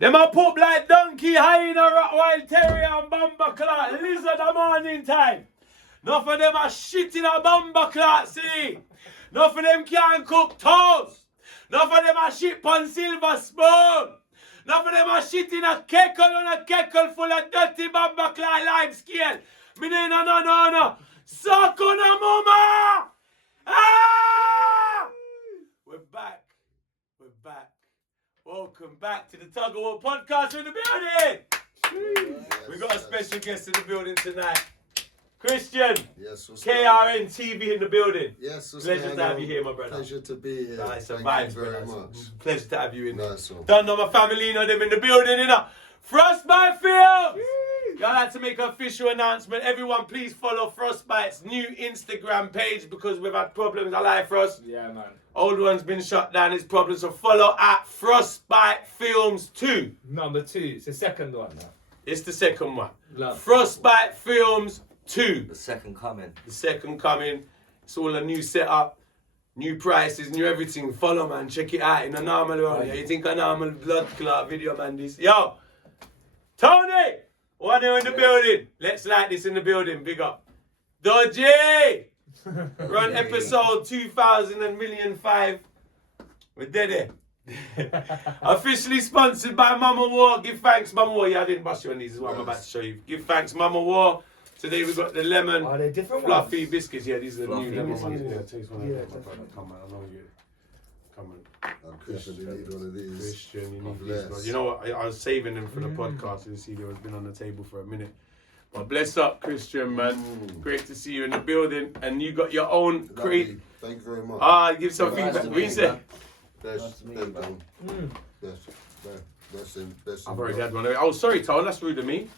Them a poop like donkey, hyena, rottweiler, terrier, and bumper clot, lizard a morning time. Enough of them are shit in a bumper clot, see? Enough of them can't cook toast. Enough of them are shit on silver spoon. Enough of them are shit in a kettle full of dirty bumper clot live scale. Me no. Suck on a mama! Ah! We're back. Welcome back to the Tuggawar Podcast in the building. We got a special guest in the building tonight. Christian. Yes, KRN TV in the building. Yes, pleasure to have you here, my brother. Pleasure to be here. Nice, Thank you very much. Pleasure to have you in there. Nice one. Don't know my family, you know them in the building, you know. Frostbite Films! Y'all like to make an official announcement. Everyone, please follow Frostbite's new Instagram page because we've had problems. I like Frost. Yeah, man. Old one's been shut down, it's problems. So follow at Frostbite Films 2. Number 2. It's the second one now. It's the second one. Love. Frostbite Films 2. The second coming. The second coming. It's all a new setup, new prices, new everything. Follow, man. Check it out in a normal one. Yeah, you think a normal blood clot video, man, this. Yo! Tony! One here in the building. Let's like this in the building. Big up. Dodgy! We're on episode 2000,000,005. We're dead here. Officially sponsored by Mama War. Give thanks, Mama War. Yeah, I didn't bust you on these. This is what I'm about to show you. Give thanks, Mama War. Today we've got the lemon Are they different fluffy ones? biscuits. Yeah, these are the Fluffy new lemon biscuits. ones. Yeah, taste one Yeah, of them. definitely. Come on, I know you. Come on. Christian, you need one of these. Christian, you need Bless. these. You know what? I was saving them for the podcast. You see, they've been on the table for a minute. But bless up, Christian, man. Great to see you in the building. And you got your own Lovely. crate. Thank you very much. Give some Nice feedback. to What meet you you, say? man. Bless, Nice to meet bless, you, man. bless. I've already had one. Oh, sorry, Tone. That's rude of me.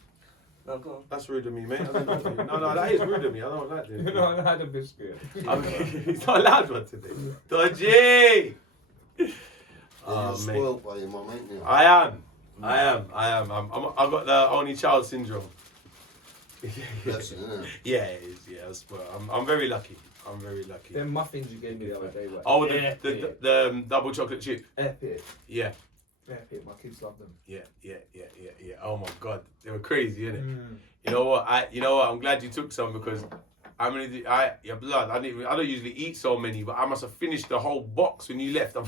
No, go on. That's rude of me, mate. I don't like it. No, that is rude of me. I don't like You it. know, I had a biscuit. He's not allowed one today. Dodgy! Oh, You're mate. spoiled by your mum, ain't you? I am. I've got the only child syndrome. Blessing, innit? Yeah, it is. Yeah, I'm very lucky. Them muffins you gave me the other day were Oh, epic. the double chocolate chip. Epic. Yeah. Epic. My kids love them. Yeah. Oh my God, they were crazy, innit? You know what? I'm glad you took some because your blood. I don't usually eat so many, but I must have finished the whole box when you left. I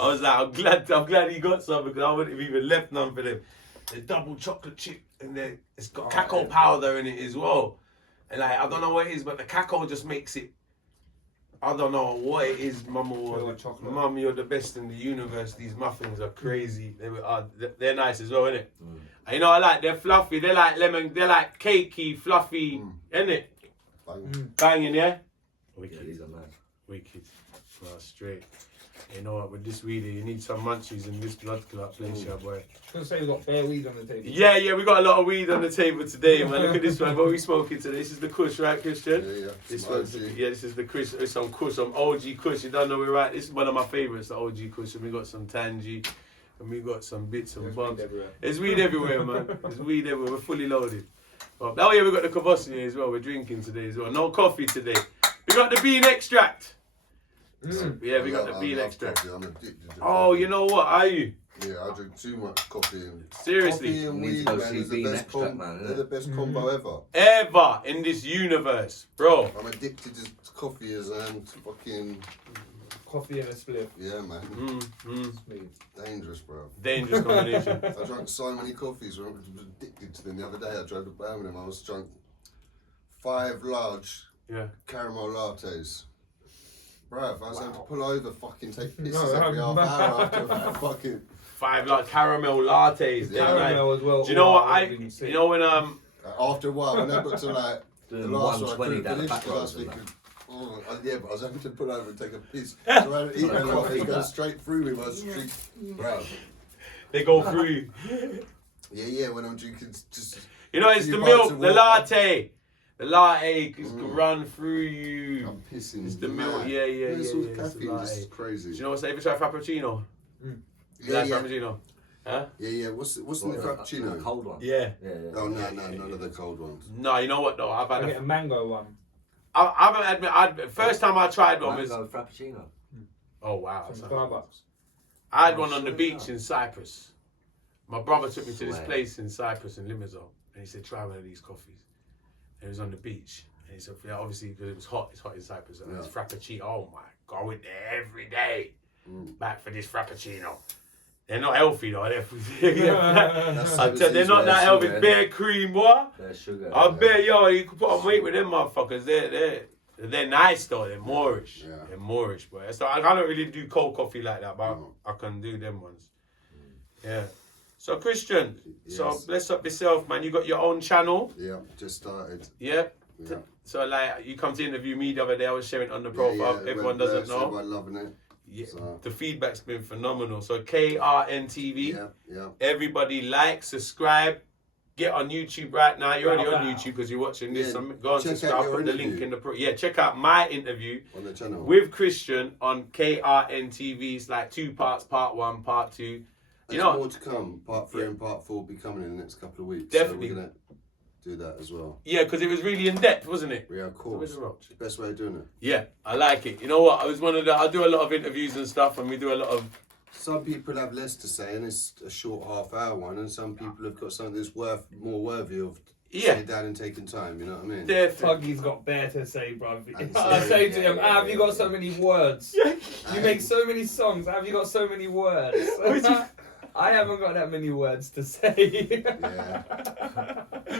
was like, I'm glad you got some because I wouldn't have even left none for them. The double chocolate chip and it's got cacao powder in it as well. And like, I don't know what it is, but the cacao just makes it. I don't know what it is, Mama. Mum, you're the best in the universe. These muffins are crazy. They're nice as well, innit? And you know, I like they're fluffy. They're like lemon. They're like cakey, fluffy, innit? Banging, yeah. Yeah, these are nice. Wicked. Well, straight. You know what? With this weed, you need some munchies in this blood clot place, yeah, boy. I was going to say we've got bare weed on the table. Yeah, we got a lot of weed on the table today, man. Look at this one. What are we smoking today? This is the Kush, right, Christian? Yeah. This Some one's, OG. this is the Kush. It's some Kush, some OG Kush. You don't know we're right. This is one of my favourites, the OG Kush. And we got some Tangy, and we got some bits and There's bobs. weed everywhere. There's weed everywhere, man. There's weed everywhere. We're fully loaded. Oh yeah, we got the Kvassini as well. We're drinking today as well. No coffee today. We got the bean extract. Yeah, we got the bean extract. Coffee. I'm addicted to Oh, coffee. you know what? Are you? Yeah, I drink too much coffee. And Seriously? Coffee and Need weed, to go man, see is the bean best extract, man, They're the best combo ever. Ever in this universe, bro. I'm addicted to coffee and fucking... Coffee and a spliff. Yeah, man. Smooth. Dangerous, bro. Dangerous combination. I drank so many coffees. I was addicted to them. The other day I drove to Birmingham. I was drunk 5 large Yeah. caramel lattes. Bruv, I was able to pull over, fucking take pisses No, every half hour after that fucking... 5 like caramel lattes. Yeah. Caramel as well. Do you know what Oh, I? that would've been sick. You know when After a while, when I got to like the Doing last one, I 120 couldn't down the finish back because I was roads and thinking, yeah, but I was able to pull over and take a piss. So I had to eat my coffee, go straight through me. I was bruv. they go through you. Yeah, when I'm drinking, just... You know it's few the bites milk, of the water. latte. The latte can run through you. I'm pissing. It's the milk. mad. Yeah. It's all It's the caffeine, this is latte. crazy. Do you know what's ever try frappuccino? Yeah. Frappuccino. Huh? Yeah. What's in the The frappuccino? cold one. Yeah. Yeah. Oh no, none of the cold ones. No, you know what though? I've I had get a mango one. I haven't admit. First time I tried one was. Mango frappuccino. Oh wow. From son. Starbucks. I had one on the beach in Cyprus. my brother took me to this Swear. place in Cyprus in Limassol, and he said, try one of these coffees. And it was on the beach. And he said, yeah, obviously, because it was hot, it's hot in Cyprus. And it's Frappuccino. Oh my God, I went there every day. Back for this Frappuccino. They're not healthy though. They're not that healthy. Bare cream, what? Bare sugar. I bet, yo, you can put on weight with them motherfuckers. They're nice though. They're Moorish. Yeah. They're Moorish, boy. So I don't really do cold coffee like that, but I can do them ones. Yeah. So Christian, so bless up yourself, man. You got your own channel. Yeah, just started. Yeah. Yeah. So like, you come to interview me the other day. I was sharing it on the profile. Everyone doesn't know. Everyone loving it. Yeah. So. The feedback's been phenomenal. So KRN TV. Yeah. Everybody like, subscribe. Get on YouTube right now. You're already on YouTube because you're watching this. Yeah, Go on check subscribe. out I'll your put the interview. link in the check out my interview On the channel. with Christian on KRN TV. It's like 2 parts, part 1, part 2. You There's know, more to come. Part 3 and part 4 will be coming in the next couple of weeks. Definitely. So we're gonna do that as well. yeah, because it was really in depth, wasn't it? Yeah, of course. Where's the Roach? Best way of doing it. Yeah, I like it. You know what? I do a lot of interviews and stuff, and we do a lot of. Some people have less to say, and it's a short half-hour one, and some people have got something that's more worthy of sitting down and taking time. You know what I mean? Tuggy's got bare to say, bruv. And I say, say to him, have you got so many words? You make so many songs, have you got so many words? I haven't got that many words to say. Yeah.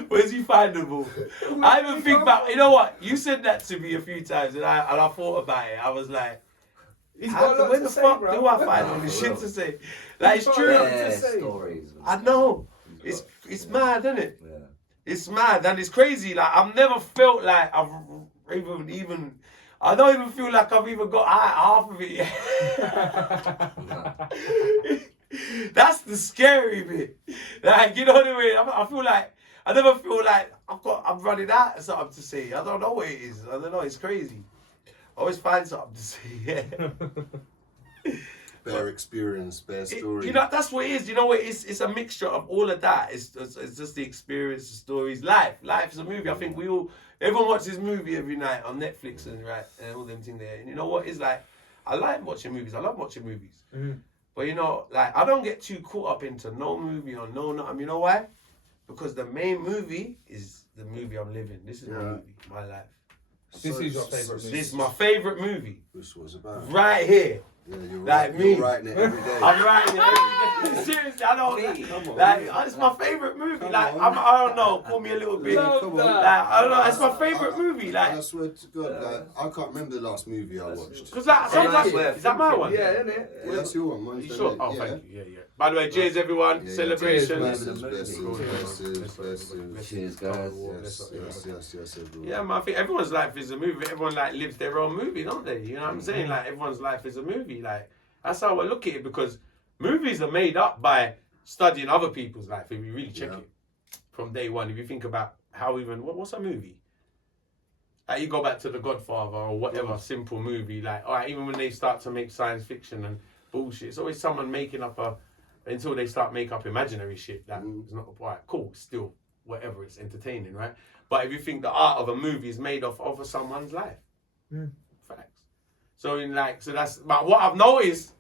Where's he findable? I even think about. You know what? You said that to me a few times, and I thought about it. I was like, He's got a lot where to the say, fuck bro. do I find all this shit to say? Like, it's He's got a true. lot Yeah, to say. stories. I know. It's mad, isn't it? Yeah. It's mad and it's crazy. Like, I've never felt like I've even. I don't even feel like I've even got half of it yet. That's the scary bit. Like, you know what I mean? I feel like I never feel like I'm running out of something to say. I don't know what it is. I don't know. It's crazy. I always find something to say. Bare experience, bare story. You know, that's what it is. You know what? It's a mixture of all of that. It's just the experience, the stories. Life is a movie. I think everyone watches movie every night on Netflix and all them things there. And you know what? It's like, I like watching movies. I love watching movies. Mm-hmm. But you know, like, I don't get too caught up into no movie or nothing. You know why? Because the main movie is the movie I'm living. This is my movie, my life. This is your favourite movie. This is my favourite movie. Which was about. Right here. Yeah, you're Like right. me. You're writing it every day. I'm writing it every day. Seriously, I don't. Come on. Like, it's my favourite movie. Come Like, on. I don't know. Call me a little bit. Love Come that. on. Like, I don't know. It's my favourite movie. And I Like, swear to God, like, I can't remember the last movie I watched. because like, sometimes Yeah. is that my one? Yeah, isn't it? Yeah, that's your one. Mine's You the sure? name. Oh, Yeah. thank you. Yeah. By the way, cheers everyone. Yeah, Celebrations. Blessings, Cheers. blessings. Cheers, guys. Yes, everyone. Yeah, man, I think everyone's life is a movie. Everyone like lives their own movie, don't they? You know what I'm saying? Like, everyone's life is a movie. Like, that's how I look at it, because movies are made up by studying other people's life. If you really check it from day one, if you think about how even what's a movie? Like, you go back to The Godfather or whatever simple movie. Like, all right, even when they start to make science fiction and bullshit, it's always someone making up until they start make up imaginary shit that is not right. Cool, still whatever, it's entertaining, right? But if you think the art of a movie is made off of someone's life, facts. So but what I've noticed,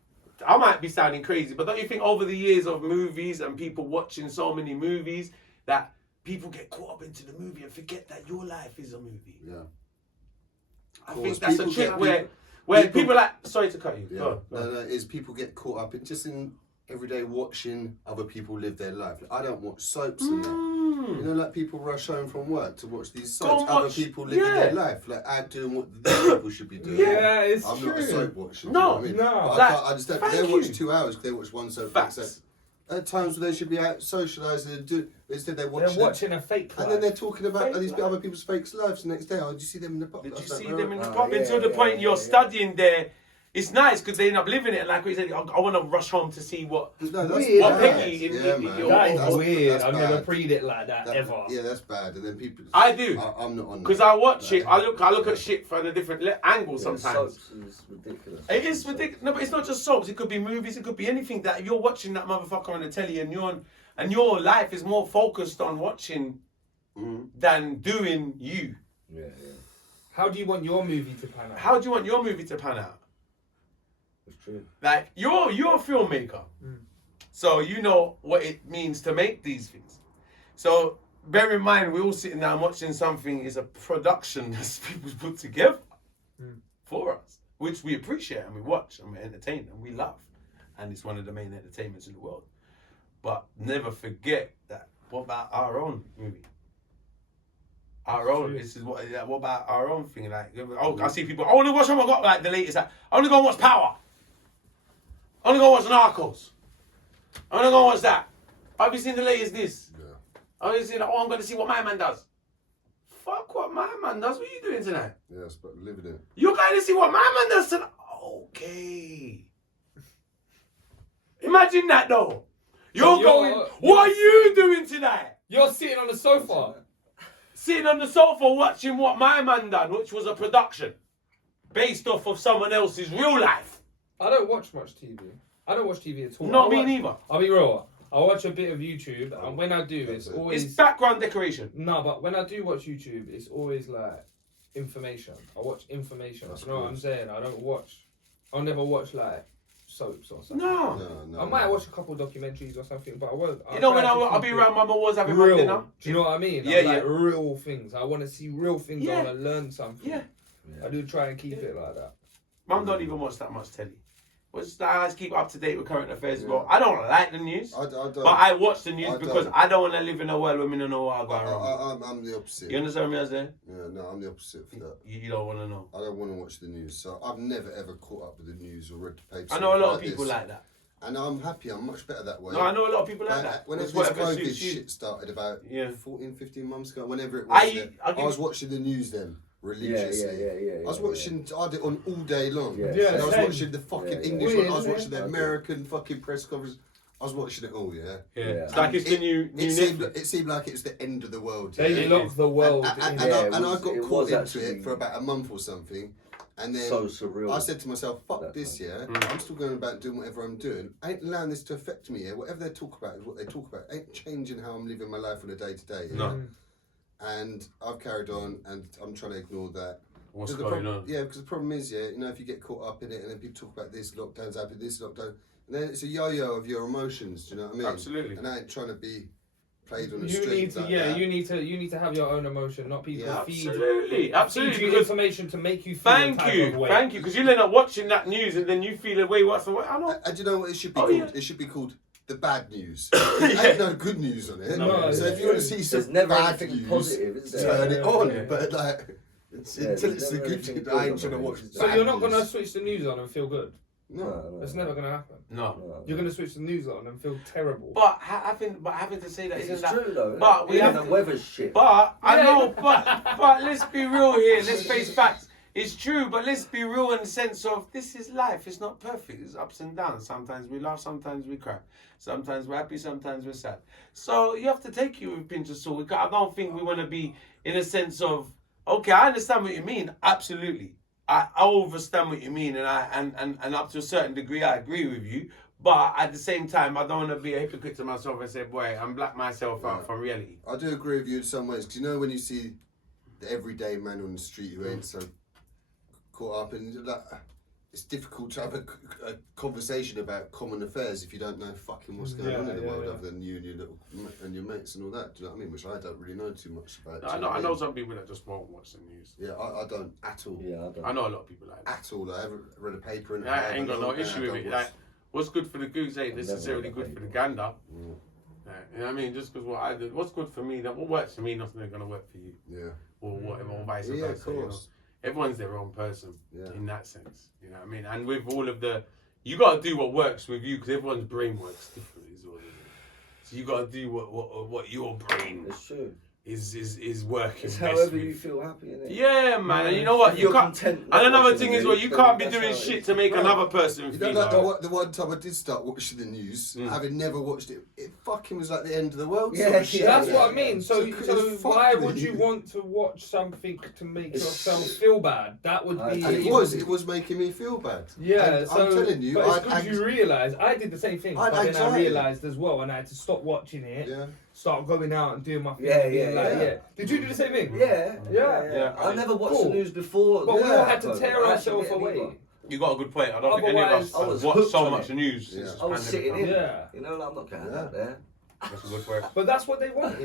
I might be sounding crazy, but don't you think over the years of movies and people watching so many movies that people get caught up into the movie and forget that your life is a movie? Yeah. I Of think course, that's a people trick get- where people- people like, sorry to cut you. Yeah. Go on. No, is people get caught up in every day watching other people live their life. Like, I don't watch soaps and that. You know, like people rush home from work to watch these Go soaps. and Other watch- people living yeah. their life, like I'm doing what these people should be doing. Yeah, it's I'm true. not a soap watcher. No, you know what I mean? no. But Like, I can't understand. thank They watch you. 2 hours because they watch one soap. Facts. Except at times where they should be out socialising and do. Instead, they're watching. They're watching a fake And then they're life. talking about Fake these life. other people's fake lives the next day. Oh, did you see them in the pub? Did I you was like, see "Bro, them in the Oh, pub? yeah, Until the yeah, point yeah, you're yeah. studying there. It's nice because they end up living it. And like we said, I want to rush home to see what. No, that's Weird. What bad. Peggy in Yeah, your- man. your- That is That's- weird. that's I've never bad. preed it like that, That- ever. Yeah, that's bad. And then people. I do. I'm not on. Because that. I watch Like, it, I look at shit from a different angle sometimes. Soaps is ridiculous. It is ridiculous. No, but it's not just soaps. It could be movies. It could be anything that you're watching that motherfucker on the telly, and your life is more focused on watching than doing you. Yeah. How do you want your movie to pan out? How do you want your movie to pan out? It's true. Like you're a filmmaker. So you know what it means to make these things. So bear in mind, we're all sitting down watching something is a production that people put together for us, which we appreciate and we watch and we're entertained and we love. And it's one of the main entertainments in the world. But never forget that, what about our own movie? Our own, this is what about our own thing? Like, oh, I see people, I want to watch, I got like the latest, like, I want to go and watch Power. I want to go watch Narcos. I want to go watch that. Have you seen the latest this? Yeah. Have you seen, I'm going to see what my man does. Fuck what my man does. What are you doing tonight? Yes, but living it. You're going to see what my man does tonight. Okay. Imagine that though. You're going, what are you doing tonight? You're sitting on the sofa. Sitting on the sofa watching what my man done, which was a production based off of someone else's real life. I don't watch much TV. I don't watch TV at all. Not me neither. I'll be real. I watch a bit of YouTube, and when I do, it's always... It's background decoration. No, but when I do watch YouTube, it's always like information. I watch information. You know what I'm saying? I'll never watch like soaps or something. No. I might watch a couple documentaries or something, but I won't. You know when I'll be around Mama was having my real dinner? Do you know what I mean? Yeah, Like real things. I want to see real things. Yeah. I want to learn something. Yeah. I do try and keep it like that. Mum don't even watch that much telly. I like to keep up to date with current affairs as well. I don't like the news, I don't. but I watch the news because don't. I don't want to live in a world where we don't know what's going on. I'm the opposite. You understand me, I say? Yeah, no, I'm the opposite for that. You don't want to know. I don't want to watch the news, so I've never ever caught up with the news or read the papers. I know a lot of people like that. And I'm happy, I'm much better that way. No, I know a lot of people like that. When this COVID shit started about 14, 15 months ago, whenever it was, I was watching the news then. Religiously. I was watching, I did it on all day long. I was watching the fucking English one, I was watching the American fucking press conference. I was watching it all, It's like it's the new it seemed like it was the end of the world. They locked the world. And I got caught into it for about a month or something. And then so surreal. I said to myself, fuck this, I'm still going about doing whatever I'm doing. I ain't allowing this to affect me, Whatever they talk about is what they talk about. Ain't changing how I'm living my life on a day-to-day. No. And I've carried on, and I'm trying to ignore that. What's going on? Yeah, because the problem is, if you get caught up in it, and then people talk about this lockdown's happened, this lockdown, and then it's a yo-yo of your emotions. Do you know what I mean? Absolutely. And I ain't trying to be played on a You string. need to, that. you need to have your own emotion, not people feed Absolutely. you information to make you feel Thank you, because you'll end up watching that news and then you feel away. What's the way? I know. And do you know what it should be called? It should be called the bad news. Ain't no good news on it. So if you want to see some bad news, positive, is there? turn it on. But like, until it's the good news, I ain't trying to watch. So you're not gonna switch the news on and feel good. No, it's never gonna happen. No, you're gonna switch the news on and feel terrible. But having to say that it's true though. But we have the weather's shit. But I know. But let's be real here. Let's face facts. It's true, but let's be real in the sense of this is life. It's not perfect. It's ups and downs. Sometimes we laugh, sometimes we cry. Sometimes we're happy, sometimes we're sad. So you have to take it with a pinch of salt. I don't think we want to be in a sense of, okay, I understand what you mean. Absolutely. I understand what you mean, and up to a certain degree, I agree with you. But at the same time, I don't want to be a hypocrite to myself and say, boy, I'm black myself out from reality. I do agree with you in some ways, because when you see the everyday man on the street who ain't so caught up, and it's difficult to have a conversation about common affairs if you don't know fucking what's going on in the world other than you and your mates and all that. Do you know what I mean? Which I don't really know too much about. I know some people that just won't watch the news. Yeah, I don't at all. Yeah, I know a lot of people like that. At all. I haven't read a paper and I ain't got no issue with it. Like, what's good for the goose ain't necessarily good for the gander. You know what I mean? Just because what's good for me, what works for me, nothing gonna work for you. Yeah. Or whatever, or vice versa. Of course. Everyone's their own person in that sense. You know what I mean? And with all of you got to do what works with you, because everyone's brain works differently as well. So you got to do what your brain is working. It's however you feel happy, innit? Yeah, man. And you know what? You can't. And another thing is, you can't be doing shit to make another person feel. You know, like the one time I did start watching the news, having never watched it, it fucking was like the end of the world. That's what I mean. So why would you want to watch something to make yourself feel bad? That would be. And it was making me feel bad. Yeah, and I'm telling you, but it's good you realise. I did the same thing, but then I realised as well, and I had to stop watching it. Yeah. Start going out and doing my thing. Yeah. Did you do the same thing? Yeah. I never watched the news before. But we all had to tear ourselves away. You got a good point. I don't think any of us Otherwise- have watched so hooked on much it. news Yeah. since I was this sitting pandemic. in. Yeah. You know, like, I'm not going Yeah. out there. That's a good point. But that's what they wanted.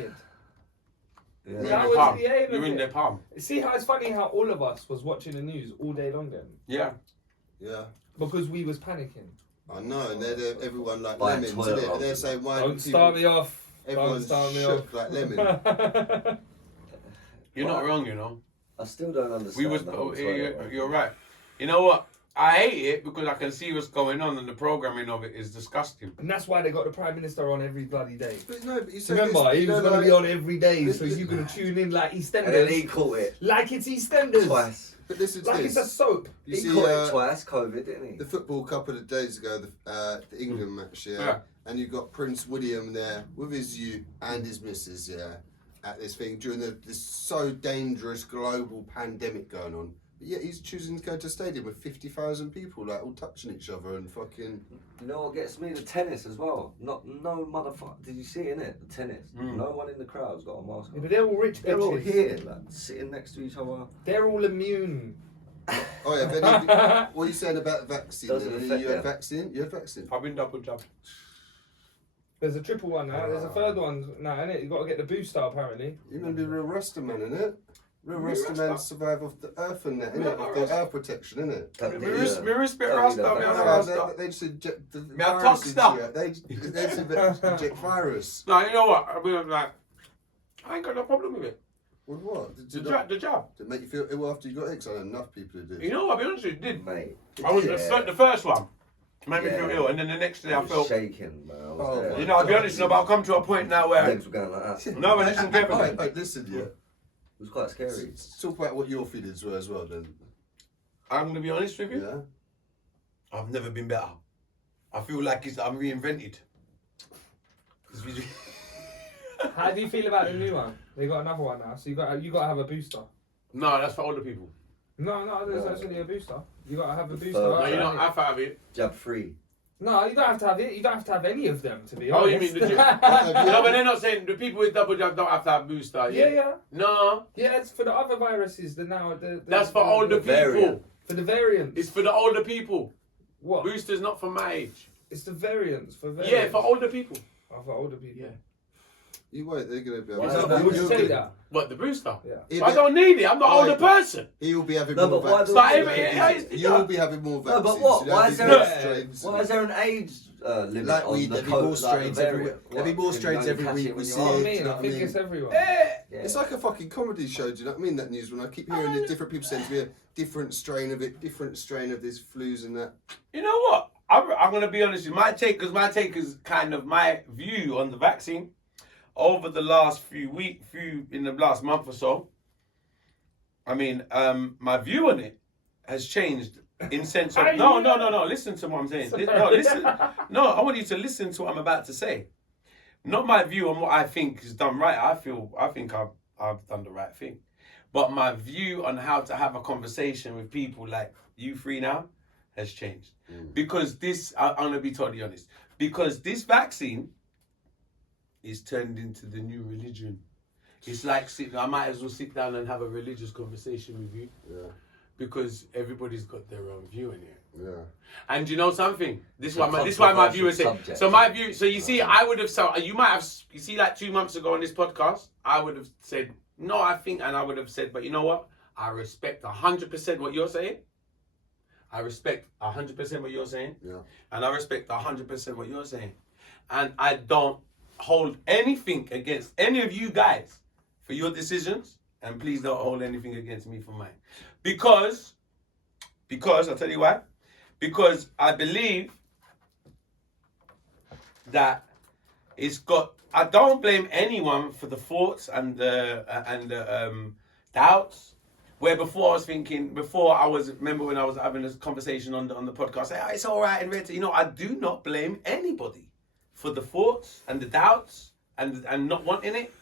Yeah. You're in That their was palm. the aim of You're in it. their palm. See how it's funny how all of us was watching the news all day long then? Yeah. Yeah. Because we was panicking. I know, and they're everyone like Buying lemons, toilet isn't it? rolls. They're saying why Don't start me off. Don't everyone's start me shook off. like lemon. You're not wrong, you know. I still don't understand. We was. the whole toilet roll. You're right. You know what? I hate it because I can see what's going on, and the programming of it is disgusting. And that's why they got the Prime Minister on every bloody day. But no, but you said Remember, this, he you was know, going to be like- on every day, so This- you going to tune in like And then he EastEnders. caught it Like it's EastEnders. twice. But listen to Like this. it's a soap. You He see, caught it twice, COVID, didn't he? the football couple of days ago, the England match, Yeah. and you got Prince William there with his youth and his missus, at this thing during this so dangerous global pandemic going on. But yet he's choosing to go to a stadium with 50,000 people, like all touching each other and fucking. You know what gets me? The tennis as well. No motherfucker. Did you see it, innit? The tennis. No one in the crowd's got a mask Yeah, on. but they're all rich They're all bitches. here, like sitting next to each other. They're all immune. Oh yeah, but any, what are you saying about the vaccine? Doesn't Then? affect You had them. vaccine? You had vaccine? I've been double jabbed. There's a triple one now. There's a third one now, innit? You got to get the booster apparently. You're gonna be a real Rasta man, innit? Real Me Rasta man Rasta? survive off the earth and that, Me innit? not Off the Rasta. earth protection, innit? Me respect Don't Rasta, need me that a vaccine. Rasta. They just inject the Me a virus into Tuckster. you. They just inject virus. No, you know what? I mean, like, I ain't got no problem with it. With what? The jab. Did it make you feel ill after you got it? 'Cause I know enough people who did. You know what? I'll be honest with you, it did. Mate. I was Yeah. the first one made me Yeah. feel ill, and then the next day I I was felt. shaking, man. I was Oh, there. my You know, I'll be honest, but I've come to a point now where. Legs were going like that. It No, but listen carefully. Alright, listen, yeah. was quite scary. Let's talk about what your feelings were as well, then. I'm gonna be honest with you. Yeah. I've never been better. I feel like I'm reinvented. How do you feel about the new one? They got another one now, so you got to have a booster. No, that's for older people. No, there's actually a booster. You got to have a booster. No, No, you Right? don't have to have it. Jab free. No, you don't have to have it. You don't have to have any of them, to be Oh, honest. you mean the jab? No, but they're not saying the people with double jab don't have to have booster. Yeah. No, Yeah, it's for the other viruses. that's for older people. variant. For the variants. It's for the older people. What? Booster's not for my age. It's the variants. For variants. Yeah, for older people. Oh, for older people. Yeah. You wait, they're going to be Why able is to. that? Would you say that? What, the booster? Yeah. Yeah, I don't need it. I'm not an older Right. person. He will be having No, more but why vaccines. do But we- You will be having more No, vaccines. but what? You know, Why is there'll there be a- more strains. Why is there an age limit Like on we, the there'll be code, more like the strains every variant? There'll be What? more Can you strains only every catch week. it when We you're see You know what I it. mean? Do you know I what think I mean? it's everyone. Eh. Yeah. It's like a fucking comedy show. Do you know what I mean? That news when I keep hearing the different people saying to me a different strain of it, different strain of this flus and that. You know what? I'm going to be honest with you. My take is kind of my view on the vaccine over the last in the last month or so. I mean, my view on it has changed in sense of no. Listen to what I'm saying. No, listen. No, I want you to listen to what I'm about to say. Not my view on what I think is done right. I think I've done the right thing, but my view on how to have a conversation with people like you three now has changed because I'm gonna be totally honest. Because this vaccine is turned into the new religion. It's like I might as well sit down and have a religious conversation with you. Yeah. Because everybody's got their own view in it. Yeah. And you know something? This is It's a why my view is controversial saying. subject. So my view. So you see, I would have. So you might have. You see, like 2 months ago on this podcast, I would have said no. I think, and I would have said, but you know what? I respect 100% what you're saying. I respect 100% what you're saying. Yeah. And I respect 100% what you're saying. And I don't hold anything against any of you guys for your decisions. And please don't hold anything against me for mine. Because, I'll tell you why. Because I believe that I don't blame anyone for the thoughts and the doubts. Where before I was thinking, remember when I was having this conversation on the podcast, say, it's all right, and you know, I do not blame anybody for the thoughts and the doubts and not wanting it.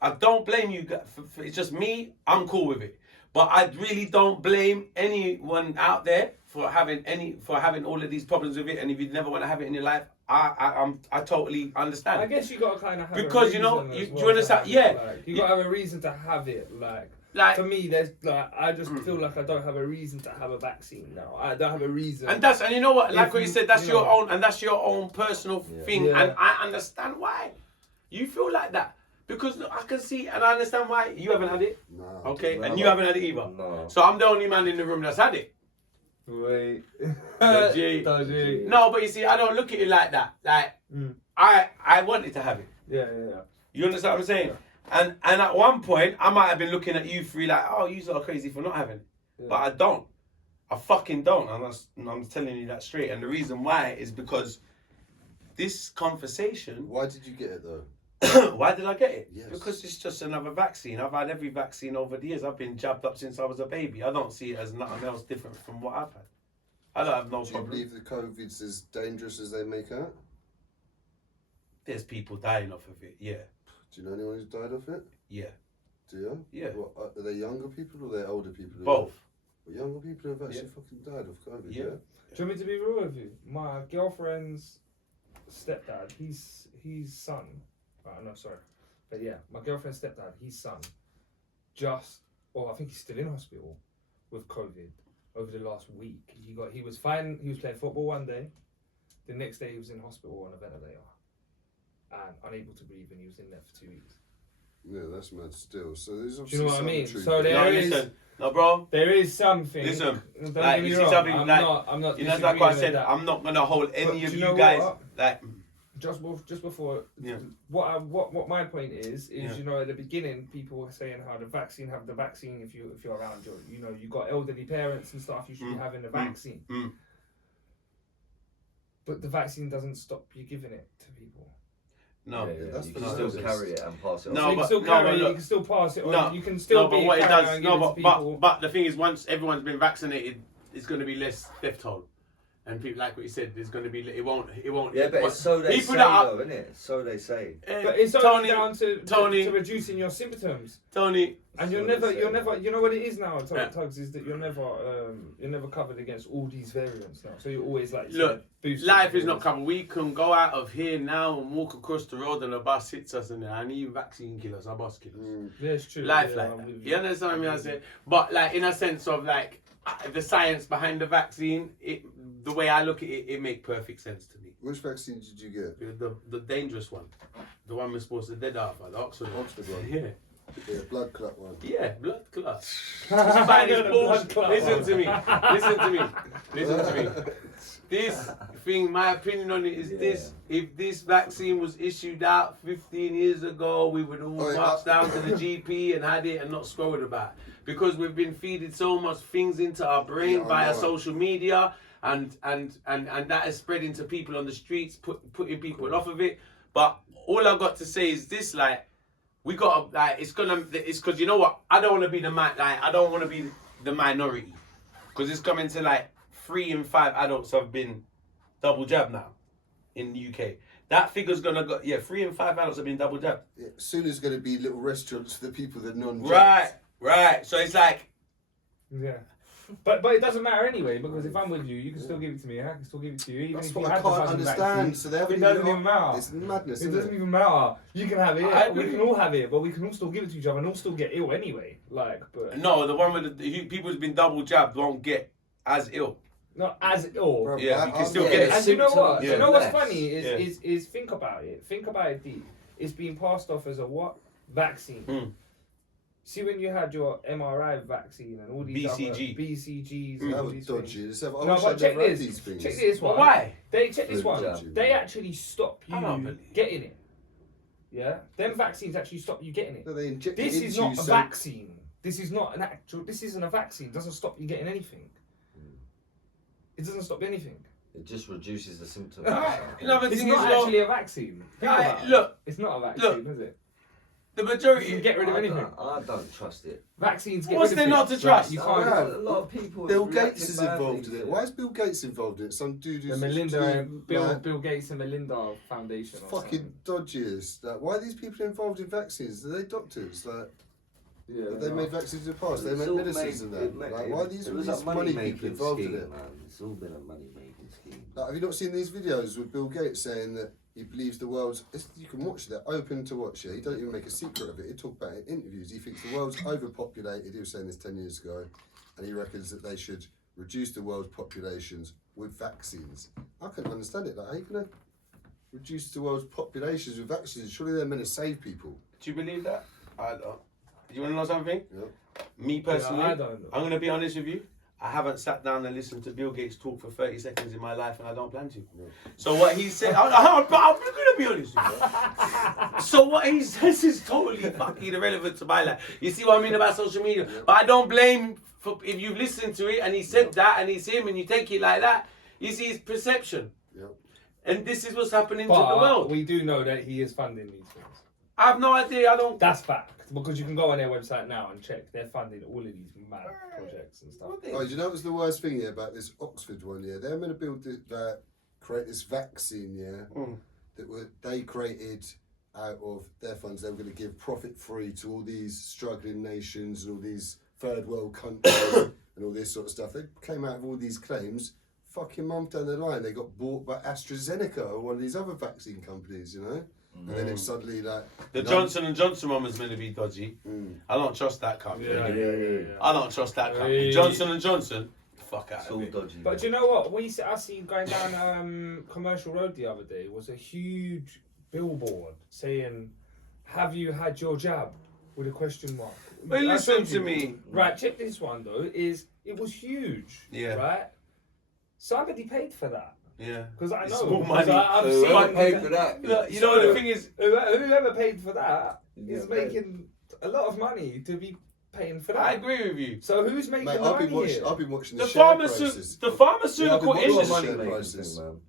I don't blame you guys. It's just me. I'm cool with it. But I really don't blame anyone out there for having all of these problems with it. And if you never want to have it in your life, I totally understand. I guess you got to kind of have Because, a you know, reason as do you well understand? to Yeah. have it, like, you got to have a reason to have it, like. like, for me, there's like I just feel like I don't have a reason to have a vaccine now. I don't have a reason. and you know what? Like what you said, that's your own, and that's your own personal thing, Yeah. and I understand why you feel like that because look, I can see and I understand why you haven't had it. No. Okay, and you haven't had it either. No. So I'm the only man in the room that's had it. Wait. Dodgy. No, but you see, I don't look at it like that. Like I wanted to have it. Yeah. You understand what I'm saying? And at one point, I might have been looking at you three like, oh, you are crazy for not having it. Yeah. But I don't. I fucking don't. And I'm telling you that straight. And the reason why is because this conversation... Why did you get it though? Why did I get it? Yes. Because it's just another vaccine. I've had every vaccine over the years. I've been jabbed up since I was a baby. I don't see it as nothing else different from what I've had. I don't have no Do you problem. believe the COVID's as dangerous as they make out? There's people dying off of it, yeah. Do you know anyone who's died of it? Yeah. Do you? Yeah. What, are they younger people or are they older people? Both. Well, younger people have actually fucking died of COVID, Yeah. yeah? Do you want me to be real with you? My girlfriend's stepdad, his son. No, sorry, but yeah, my girlfriend's stepdad, his son, I think he's still in hospital with COVID over the last week. He was fine. He was playing football one day. The next day he was in hospital on a ventilator and unable to breathe, and he was in there for 2 weeks. Yeah, that's mad still. So there's Do obviously you know what I some mean? truth So in it. there No, is. listen. No, bro. There is something. Listen, Don't like, get me you see wrong. something, I'm like, not. You know, like I said, that. I'm not going to hold any But of do you you know guys, what? like... Just before, Yeah. what my point is Yeah. you know, at the beginning people were saying how the vaccine if you're around you got elderly parents and stuff, you should be having the vaccine. But the vaccine doesn't stop you giving it to people. No. Yeah, that's you for can the still elders. carry it and pass it on. No, So you but- can still no, carry but it, look- you can still pass it on, No, you can still no, but be what it carrying does, on no, giving but, it to people. but the thing is, once everyone's been vaccinated, it's going to be less death toll, and people like what you said, there's going to be it won't. Yeah, but it's so they people say that are- though, isn't it? So they say. But it's only down to reducing your symptoms. Tony, And So you're they never, say. you know what it is now, Yeah. Tugs, is that you're never covered against all these variants now. So you're always like, Look, boosted. life is not covered. We can go out of here now and walk across the road and a bus hits us and I need vaccine killers, a bus killers. Yeah, it's true. Life yeah, like I'm that. with You understand what I say? But like in a sense of like the science behind the vaccine, the way I look at it, it makes perfect sense to me. Which vaccine did you get? The dangerous one, the one we're supposed to dead off, the Oxford one. Oxford one. Yeah. Yeah, blood clot one. Yeah, blood clot. It's fine, it's bullshit. clot Listen one. to me. Listen to me. This thing, my opinion on it is this. If this vaccine was issued out 15 years ago, we would all march down to the GP and had it and not scrolled about it. Because we've been feeding so much things into our brain via social media and that has spread into people on the streets, putting people off of it. But all I've got to say is this, like, we got like it's because you know what, I don't want to be I don't want to be the minority, because it's coming to like 3 in 5 adults have been double jabbed now in the UK. That figure's gonna go 3 in 5 adults have been double jabbed. Yeah, soon there's going to be little restaurants for the people that non-jabbed. Right. So it's like Yeah. But it doesn't matter anyway, because if I'm with you, you can still give it to me and I can still give it to you. Even That's if what you I had the can't fucking understand. vaccine, So they haven't it doesn't even matter. It's madness, It isn't doesn't it? even matter. You can have it, I we agree. can all have it, but we can all still give it to each other and all still get ill anyway. no, the one with the people who's been double jabbed won't get as ill. Not as ill. Bro, Yeah, you can still yeah, get it. And you know what? Yeah. You know what's Less. funny Yeah. is think about it. Think about it deep. It's being passed off as a what? Vaccine. See, when you had your MRI vaccine and all these BCG. other BCGs and That all was these dodgy. things. I No, wish but I'd check never had this. these things. Check this one. But why? Check this one. Jab. They actually stop I don't you believe. getting it. Yeah? Them vaccines actually stop you getting it. No, they inject This it is into not you, a so- vaccine. This is not an actual. This isn't a vaccine. It doesn't stop you getting anything. It doesn't stop anything. It just reduces the symptoms. Another It's thing is, not though, actually a vaccine. Think about it. look, It's not a vaccine, is it? the You majority. can get rid of anything. I don't trust it. Vaccines get What's rid there of not things. to trust? You No, can't. Yeah. a lot of people. Bill reacted Gates is badly involved in to it. Why is Bill Gates involved in it? Some dude who's The Melinda, like, Bill Gates and Melinda Foundation. Or fucking dodgiest. Like, why are these people involved in vaccines? Are they doctors? Like, Yeah, have they made vaccines in the past? They It's make all medicines and that. Like, why are these it was these a money money-making people involved scheme, in it? man. It's all been a money-making scheme. Like, have you not seen these videos with Bill Gates saying that he believes the world's. You can watch that, open to watch it. He don't even make a secret of it. He talk about it in interviews. He thinks the world's overpopulated. He was saying this 10 years ago, and he reckons that they should reduce the world's populations with vaccines. I couldn't understand it. Like, how are you gonna reduce the world's populations with vaccines? Surely they're meant to save people. Do you believe that? I don't. You want to know something? Yeah. Me personally, I don't know. I'm going to be honest with you. I haven't sat down and listened to Bill Gates talk for 30 seconds in my life, and I don't plan to. No. So what he said, I'm going to be honest with you. So what he says is totally fucking irrelevant to my life. You see what I mean about social media? Yeah. But I don't blame for if you've listened to it and he said that and it's him and you take it like that. You see, it's perception. Yeah. And this is what's happening to But the world. we do know that he is funding these things. I have no idea. I don't. That's fact. Because you can go on their website now and check. They're funding all of these mad projects and stuff. Oh, do you know what was the worst thing here about this Oxford one? Yeah, they're going to build this, create this vaccine. Yeah, they created out of their funds. They were going to give profit free to all these struggling nations and all these third world countries and all this sort of stuff. They came out of all these claims. Fucking month down the line, they got bought by AstraZeneca or one of these other vaccine companies. You know. And then it suddenly like The Johnson & Johnson one was meant to be dodgy. I don't trust that company. Yeah. I don't trust that company. Hey. Johnson & Johnson, fuck out It's of all it. dodgy. But do you know what? I see going down Commercial Road the other day was a huge billboard saying, "Have you had your jab?" with a question mark. But I listen showed to you. me. Right, check this one though. It was huge. Yeah. Right. Somebody paid for that. Yeah. Because I It's know. small 'cause money. I've So seen whoever it. paid for that? Look, you know the thing is, Whoever paid for that Yeah, is paid. making a lot of money to be paying for that. I agree with you. So who's making mate, the I've money been watching. here? I've been watching The the share pharmaceutical prices. the pharmaceutical Yeah, I've been watching industry share Money prices. making thing, man.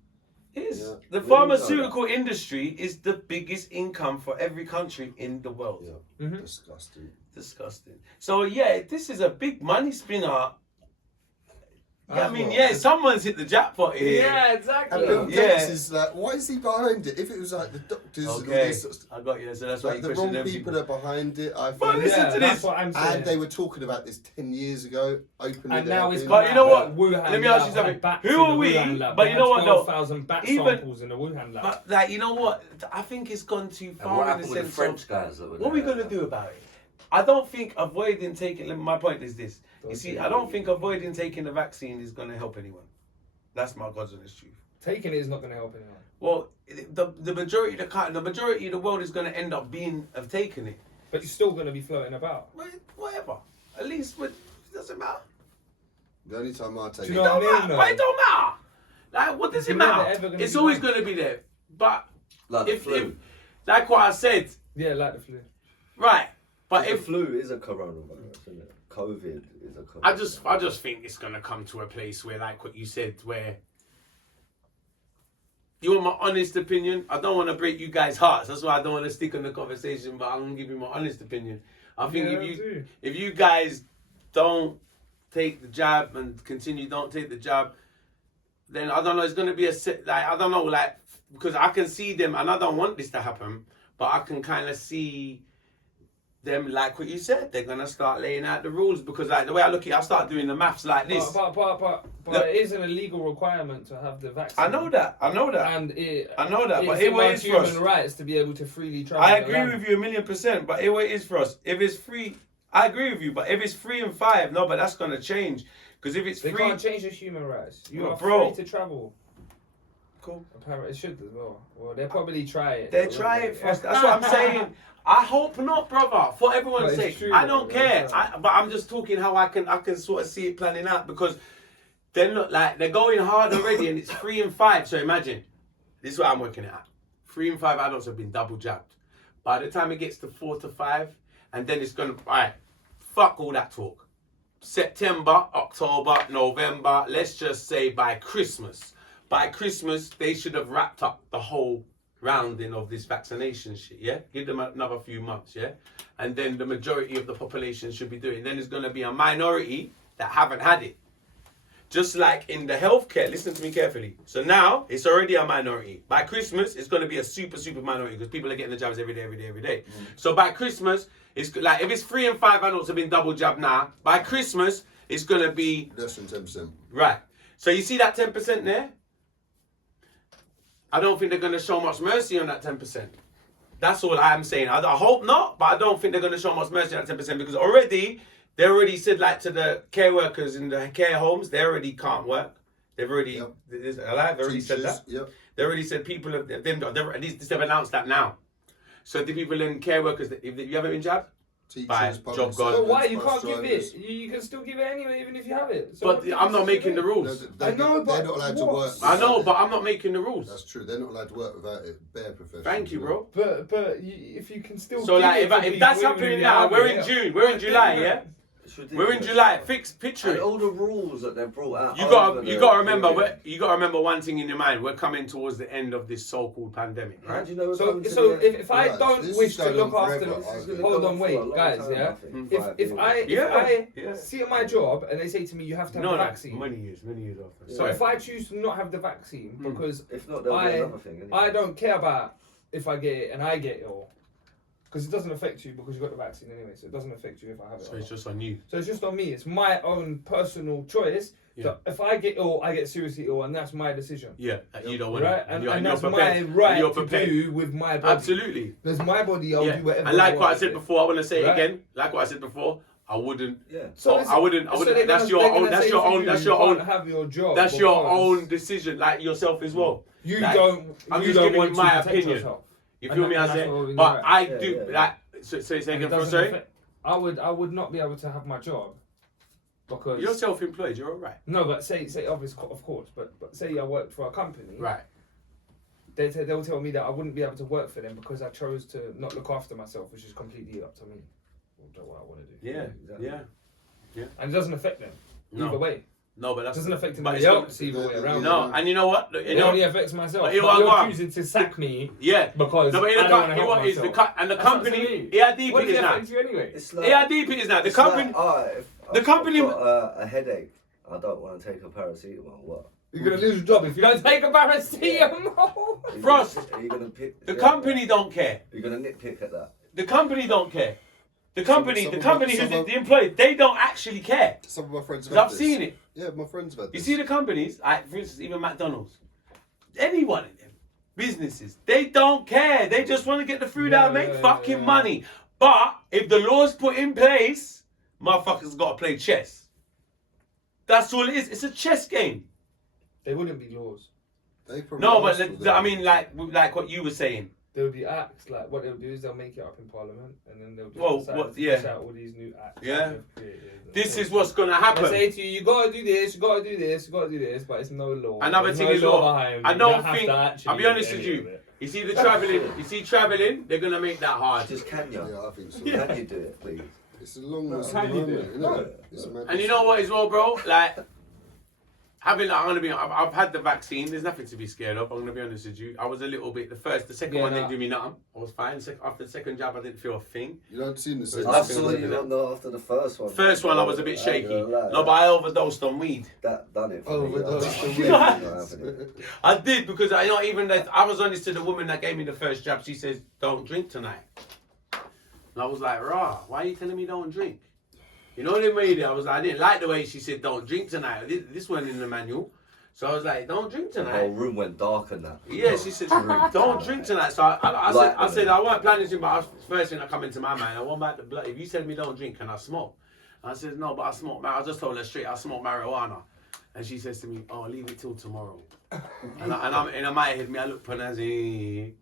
is Yeah. the We pharmaceutical industry is the biggest income for every country in the world. Yeah, Mhm. disgusting. Disgusting. So yeah, this is a big money spinner. Yeah, I mean, well. yeah, someone's hit the jackpot here. Yeah, And exactly. Bill Yeah. Gates is like, why is he behind it? If it was like the doctors and all Okay, this sort of stuff, I got you. So that's why like you the question wrong them people are behind it. I But think. listen Yeah, to that's this. what I'm saying. And they were talking about this 10 years ago, openly. And now it's been- But you know what? Wuhan Let me ask you lab something. had bats Who in are the we? Wuhan lab. But They you know had what, though? 12,000 bat Even- samples in the Wuhan lab. But like, you know what? I think it's gone too And far what in the happened with the sense French of guys that were what are we there? gonna do about it? I don't think avoiding taking. My point is this. You see, I don't think avoiding taking the vaccine is gonna help anyone. That's my God's honest truth. Taking it is not going to help anyone. Well, the majority of the world is going to end up of taking it. But you're still going to be floating about. Well, whatever. At least it doesn't matter. The only time I take Do it. you know what I mean, Matter. though? But it don't matter. Like, what does it You're never matter? ever gonna It's be always back. going to be there. But Like the if, flu. like what I said, Yeah, like the flu. right? But The if flu is a coronavirus, isn't it? COVID is a coronavirus. I just think it's going to come to a place where, like what you said, where. You want my honest opinion? I don't want to break you guys' hearts. That's why I don't want to stick on the conversation, but I'm going to give you my honest opinion. I think Yeah, I do. if you guys don't take the jab and don't take the jab, then I don't know, it's going to be I don't know, like, because I can see them, and I don't want this to happen, but I can kind of see them, like what you said, they're going to start laying out the rules, because like the way I look at it, I start doing the maths like this. But Look. it is an illegal requirement to have the vaccine. I know that. And I know that, but here what it is for us. human rights to be able to freely travel. I the agree land. with you 1,000,000%, but here what it is for us. If it's free, I agree with you, but if it's 3 and 5, no, but that's going to change. Because if it's They free... can't change the human rights. You Well, are bro. free to travel. Cool. Apparently, it should as well. Well, they'll probably try it. They try it first. That's what I'm saying. I hope not, brother. For everyone's But sake, it's true, I don't though, care. yeah. But I'm just talking how I can sort of see it planning out, because they look like they're going hard already, and it's 3 and 5. So imagine, this is what I'm working at. 3 and 5 adults have been double jabbed. By the time it gets to 4 to 5, and then it's gonna fuck all that talk. September, October, November. Let's just say by Christmas. By Christmas, they should have wrapped up the whole rounding of this vaccination shit, yeah? Give them another few months, yeah? And then the majority of the population should be doing it. Then there's going to be a minority that haven't had it. Just like in the healthcare, listen to me carefully. So now, it's already a minority. By Christmas, it's going to be a super, super minority, because people are getting the jabs every day. So by Christmas, it's like, if it's 3 and 5 adults have been double jabbed now, by Christmas, it's going to be... Less than 10%. Right. So you see that 10% there? I don't think they're going to show much mercy on that 10%. That's all I'm saying. I hope not, but I don't think they're going to show much mercy on that 10% because they already said like to the care workers in the care homes, they already can't work. They've already, they've already said that. Yep. They already said people have, they've announced that now. So the people in care workers, if you haven't been jabbed, Teachers, job gone. So why you can't give it? You can still give it anyway, even if you have it. So but I'm not making the rules. I know, but they're not allowed to work. I know, but I'm not making the rules. That's true. They're not allowed to work without it. Bare professional. Thank you, bro. But if you can still. So like, if that's happening now, we're in June, we're in July, yeah. We're in July. Picture and it. all the rules that they've brought out. You gotta remember one thing in your mind. We're coming towards the end of this so-called pandemic, right? How do you know So if I don't wish to look after, hold on, wait, guys, yeah. If I see my job and they say to me, you have to have the vaccine. Many years after. So if I choose to not have the vaccine because if not, there'll be another thing. Anyway. I don't care about if I get it and I get ill. Because it doesn't affect you because you got the vaccine anyway, so it doesn't affect you if I have it. So it's just on you. So it's just on me. It's my own personal choice. Yeah. So if I get ill, I get seriously ill, and that's my decision. Yeah, you don't want right? to. And that's my right to do with my body. Absolutely. There's my body. I'll do whatever. And like what I said before, I want to say it again. Like what I said before, I wouldn't. Yeah. So I wouldn't. That's your own. That's your own. That's your own. Have your job. That's your own decision, like yourself as well. You don't. I'm just giving you my opinion. You feel me? I say, but I do like. So say again, sorry. I would not be able to have my job because you're self-employed. You're all right. No, but say obviously, of course, but say I worked for a company. Right. They'll tell me that I wouldn't be able to work for them because I chose to not look after myself, which is completely up to me. What I want to do. Yeah. Exactly. Yeah. And it doesn't affect them either way. No, but that doesn't affect anybody else either way around. No, and you know what? It only affects myself. But you're choosing to sack me. Yeah. Because no, but I don't want to help myself. And the company, how deep it is now. Anyway? How deep it is now. The company. The company. I've got a headache. I don't want to take a paracetamol. What? You're gonna lose your job if you don't take a paracetamol. Frost. Are you gonna pick? The company don't care. You're gonna nitpick at that. The company don't care. The company who's the employee, they don't actually care. Some of my friends have I've seen it. Yeah, my friends have had this. You see the companies, like for instance, even McDonald's, any one of them, businesses, they don't care. They just want to get the food out and make fucking money. But if the law's put in place, motherfuckers got to play chess. That's all it is. It's a chess game. They wouldn't be laws. No, but I mean, like what you were saying. There would be acts, like what they'll do is they'll make it up in Parliament and then they'll push out all these new acts. Yeah. This is what's going to happen. They say to you, you got to do this, you got to do this, you got to do this, but it's no law. Another thing is law. I don't think, I'll be honest with you, you see travelling, they're going to make that hard. Just can you? Yeah, I think so. Yeah. Can you do it, please? It's a long And you know what as well, bro? Like, I've had the vaccine. There's nothing to be scared of. I'm gonna be honest with you. I was a little bit. The second one didn't do me nothing. I was fine. After the second jab, I didn't feel a thing. You don't seem the same. I saw you after the first one. First one, I was a bit shaky. No, but I overdosed on weed. That done it. Overdosed on weed. I did because I was honest to the woman that gave me the first jab. She says, "Don't drink tonight," and I was like, "Rah, why are you telling me don't drink?" You know what I mean? I didn't like the way she said, "Don't drink tonight." This went in the manual. So I was like, "Don't drink tonight." The whole room went dark and that. Yeah, she said, "Don't drink tonight." So I said, I weren't planning to, but first thing that come into my mind, I want back the blood. If you said me don't drink, can I smoke? And I said, "No, but I smoke." I just told her straight, I smoke marijuana. And she says to me, "Oh, leave it till tomorrow." and I'm in my head, I look at her and say,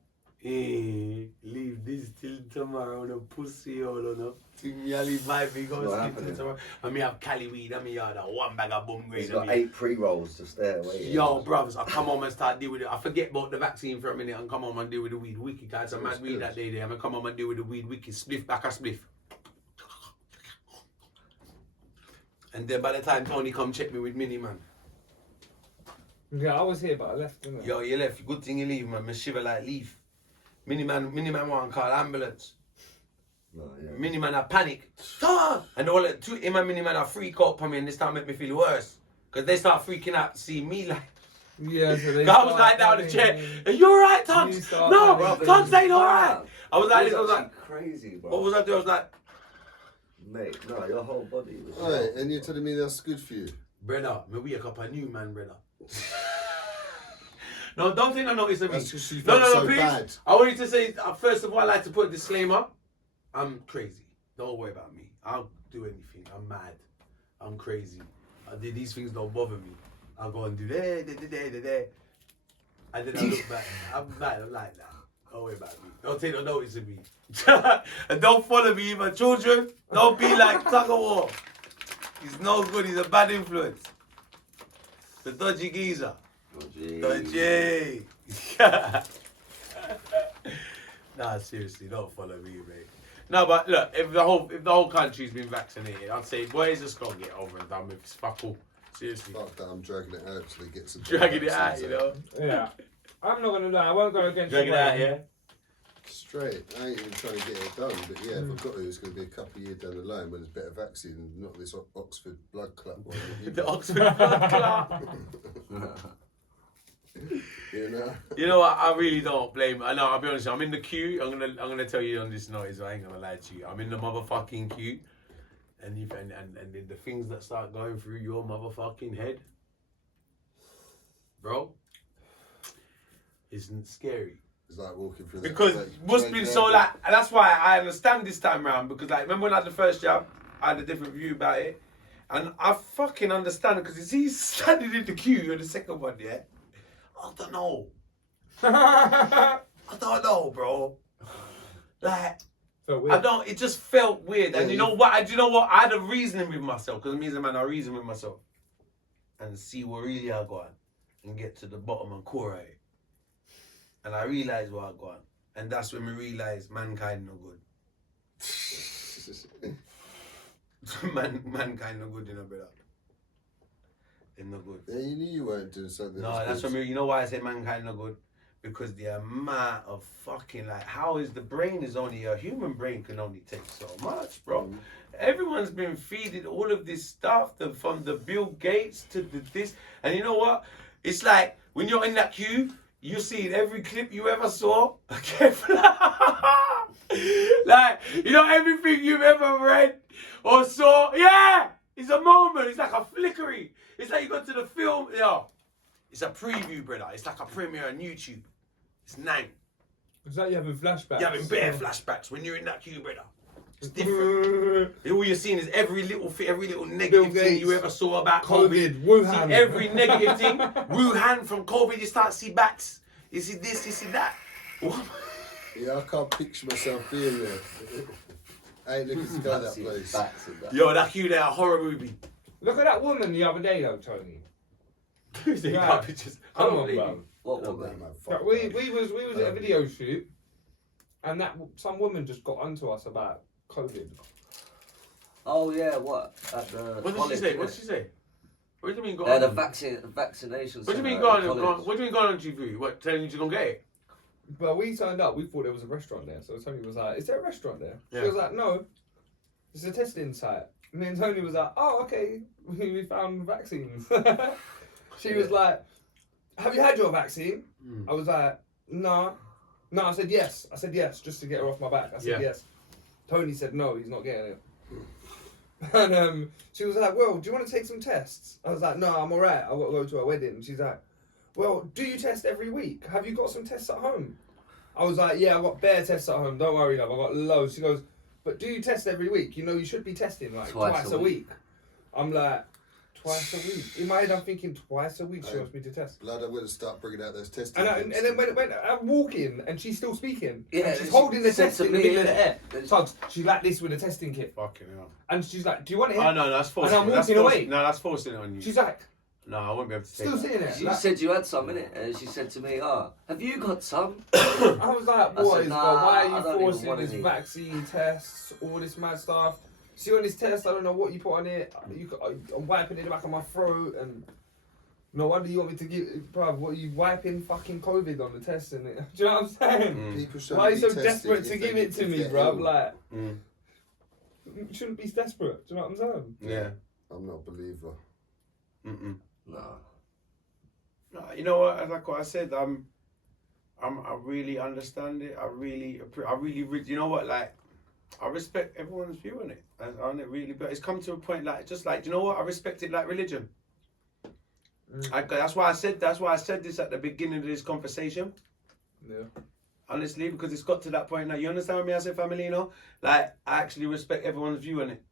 leave this till tomorrow, no pussy or no. Me I leave my big house till tomorrow. And me have Cali weed and me had one bag of bum grade. He's got 8 pre-rolls just there waiting. Yo, brothers, I come home and start deal with it. I forget about the vaccine for a minute and come home and deal with the weed wicked. Guys, a mad weed that day there. I'm gonna come home and deal with the weed wicked. Spliff back a spliff. And then by the time Tony come check me with Mini Man. Yeah, I was here, but I left. Didn't I? Yo, you left. Good thing you leave, man. Me shiver like leaf. Mini man want to call ambulance. No, yeah. Mini man a panic. And all the two him and Mini man a freak out for me, and this time make me feel worse. Because they start freaking out to see me like. Yeah, so they I was like down the chair. Are you alright, Tugs? No, Tugs ain't alright. I was like, crazy, bro. What was I doing? I was like, mate, no, your whole body was. Alright, and you're telling me that's good for you? brother, me wake up a new man, brother. No, don't take no notice of me. That's just you No, felt so please. bad. I want you to say, first of all, I like to put a disclaimer. I'm crazy. Don't worry about me. I'll do anything. I'm mad. I'm crazy. These things don't bother me. I'll go and do there. And then I look back. I'm mad. I'm like, nah. Don't worry about me. Don't take no notice of me. And don't follow me either. Children, don't be like Tuggawar. He's no good. He's a bad influence. The dodgy geezer. Dodgy. Nah, seriously, don't follow me, mate. No, but look, if the whole country's been vaccinated, I'd say, boys, just go get over and done with. It's fuck all. Seriously. Fuck that, I'm dragging it out till he gets some. Dragging it out, you know. Yeah. I'm not gonna lie. I won't go against. Dragging it out, yeah. Straight. I ain't even trying to get it done, but yeah, if I've got to, it's going to be a couple of years down the line when there's better vaccine and not this Oxford blood clot one. The Oxford blood clot. You know what? I really don't blame. I know. I'll be honest. I'm in the queue. I'm gonna tell you on this notice. I ain't gonna lie to you. I'm in the motherfucking queue, and then the things that start going through your motherfucking head, bro, isn't scary. It's like walking through. Because what's been so like, and that's why I understand this time round. Because like, remember when I had the first jab, I had a different view about it, and I fucking understand it because he's standing in the queue on the second one, yeah. I don't know. I don't know, bro. Like, I don't. It just felt weird, and you know what? Do you know what? I had a reasoning with myself because me as a man, I reason with myself, and see where really I go on, and get to the bottom and core of it. And I realised what I got, and that's when we realised mankind no good. Mankind no good, you know, brother. They're no good. Yeah, you knew you weren't doing something. No, that's what you know why I say mankind no good? Because the amount of fucking like, how is the brain is only a human brain can only take so much, bro. Everyone's been feeding all of this stuff, from the Bill Gates to this, and you know what? It's like when you're in that queue. You see in every clip you ever saw, like, you know, everything you've ever read or saw, yeah, it's a moment, it's like a flickery. It's like you go to the film, yo, it's a preview, brother. It's like a premiere on YouTube. It's 9. Is that you having flashbacks? You're having bare flashbacks when you're in that queue, brother. It's different. All you're seeing is every little negative thing you ever saw about COVID. Wuhan. See every negative thing. Wuhan from COVID, you start to see bats. You see this, you see that. Yeah, I can't picture myself being there. I ain't looking to go that place. Yo, that queue there, a horror movie. Look at that woman the other day, though, Tony. Yeah. Pictures. Come on, bro. What woman? We was at a video shoot, and some woman just got onto us about COVID. Oh yeah, what? At the What did she say? What did she say? What do you mean go the on? vaccination. What do you mean go on? What do you mean go on TV? What, telling you to go get it? But we turned up, we thought there was a restaurant there. So Tony was like, is there a restaurant there? Yeah. She was like, no, it's a testing site. Me and Tony was like, oh, okay, we found vaccines. She was like, have you had your vaccine? I was like, no. No, I said yes. Just to get her off my back. I said yes. Tony said no, he's not getting it. And she was like, well, do you want to take some tests? I was like, no, I'm alright. I've got to go to a wedding. She's like, well, do you test every week? Have you got some tests at home? I was like, yeah, I've got bare tests at home. Don't worry, love. I've got loads. She goes, but do you test every week? You know, you should be testing like twice a week. I'm like, twice a week? In my head, I'm thinking twice a week she wants me to test. Blood, I'm going to start bringing out those testing. And then when I'm walking and she's still speaking. Yeah, and she's holding the test in the middle of the air. Tugs, she's like this with a testing kit. Fucking hell. And she's like, do you want it? Oh no, that's forcing. And I'm walking away. No, that's forcing it on you. She's like, no, I won't be able to take still that. sitting there. you said you had some, innit? And she said to me, have you got some? I was like, boys, said, nah, why I are don't you even forcing want this any. vaccine tests, all this mad stuff? See on this test, I don't know what you put on it. I'm wiping it in the back of my throat, and no wonder you want me to give, bruv, what are you wiping fucking COVID on the test? And it? Do you know what I'm saying? People shouldn't Why are you so be tested desperate to if give they it to me, get bruv? ill. Like, you shouldn't be desperate. Do you know what I'm saying? Yeah. I'm not a believer. No. No, you know what? Like what I said, I really understand it. I really, you know what? Like, I respect everyone's view on it. And it really, but it's come to a point like, just like, you know what? I respect it like religion. That's why I said this at the beginning of this conversation. Yeah. Honestly, because it's got to that point now. You understand what I say, Familino? Like, I actually respect everyone's view on it.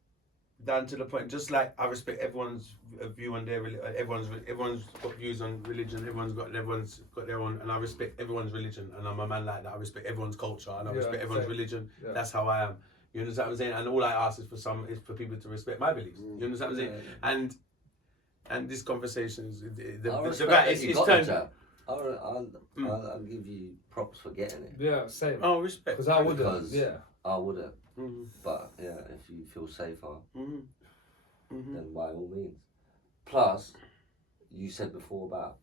Down to the point, just like I respect everyone's view on their everyone's got views on religion. Everyone's got their own, and I respect everyone's religion. And I'm a man like that. I respect everyone's culture, and I respect everyone's religion. Yeah. That's how I am. You understand what I'm saying? And all I ask is for people to respect my beliefs. You understand what I'm saying? And this conversation is it's turned. I'll give you props for getting it. Yeah, same. Oh, respect. Because I wouldn't. Yeah. I wouldn't. Mm-hmm. But yeah, if you feel safer, then by all means. Plus, you said before about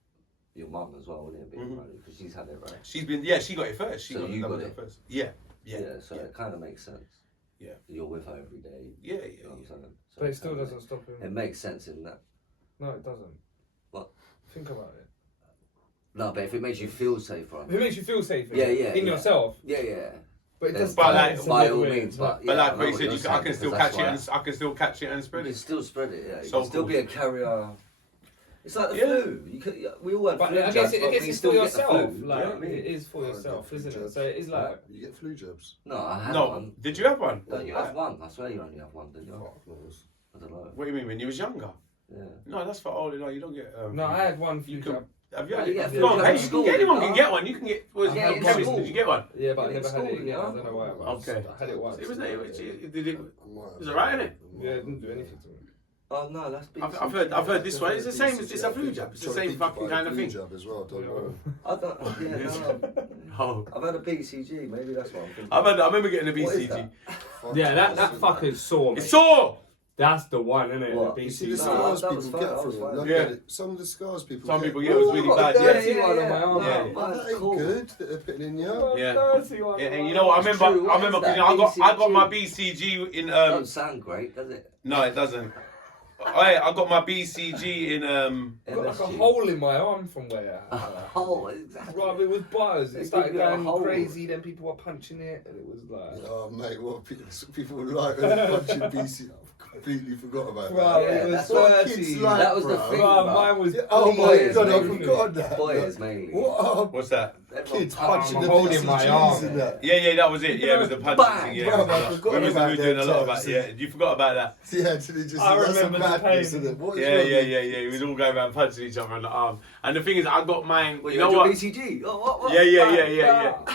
your mum as well, wouldn't it? Because she's had it, right? She got it first. She got it first. Yeah. So it kind of makes sense. Yeah. You're with her every day. Yeah. You know what I'm saying? So But it still doesn't stop him. It makes sense in that. No, it doesn't. What? Think about it. No, but if it makes you feel safer. If it makes you feel safer. Yeah. In yourself. Yeah. But it does. But like, by all means, but like what you said, I can still catch it, I can still catch it and spread You it. can still spread it. Yeah. You So can still cool. be a carrier. It's like the flu. We all had But flu I jabs, guess but we it's still for get the yourself. flu. Like, You know what I mean? it is for yourself, flu isn't it? jabs. So it's like. You get flu jabs. No, I had No, one. did you have one? Don't you have one? I swear you only have one, didn't you? Fuck knows. I don't know. What do you mean, when you was younger? Yeah. No, that's for older. No, you don't get. No, I had one flu You can- jab. Have you No, had you it? get a No, flu jab hey, in you can school, get anyone you can know? get one. You can get. Was Yeah, in chemist? school. Did you get one? Yeah, but I In never had it school, again. you know? I don't know why. Okay. I had it once. It was. Did it? It was alright, innit? Yeah, it didn't do anything to me. Oh no, that's BCG. I've heard this one. It's the same. It's a flu jab. It's the same fucking kind of thing. Jab as well. Don't know. I don't. Yeah, no. Oh. I've had a BCG. Maybe that's what I'm thinking. I remember getting a What is BCG. that? Yeah, that fucker's sore. It's sore. That's the one, isn't it? What? The You see the BCG. scars that was people fine, get that was from it. fine. Look Yeah. at it. Some of the scars people Some get. people, yeah, it was really I've got bad. a Yeah. dirty one on my arm. Yeah. That ain't Cool. good that they're putting in you. Yeah. Dirty one. Yeah, and you know what? I remember because I got my BCG in Don't sound great, does it? No, it doesn't. I got my BCG in I've got like a MSG. hole in my arm from where. Oh, exactly. Right, it was buzz. They It started give you a going hole. crazy. Then people were punching it, and it was like. Oh mate, what people like when they're punching BC. I completely forgot about Bro, that. Yeah, it was that's what 30. kids like, That was the bro. thing. Bro, mine was. Oh my Boys, god, I mainly. forgot that. Boys mainly. What are what's that? kids I'm punching the holding my arm. BCGs in that? Yeah, that was it. Yeah, it was the punching Bang! thing. Yeah, Bro, I forgot we was about doing a them lot about. times. Yeah, you forgot about that. Yeah, so they just. I that's remember a the madness, pain. isn't it? What is Yeah. wrong with We was all going around punching each other on the arm. And the thing is, I got mine. Well, You you know had your what? BCG. Oh, what?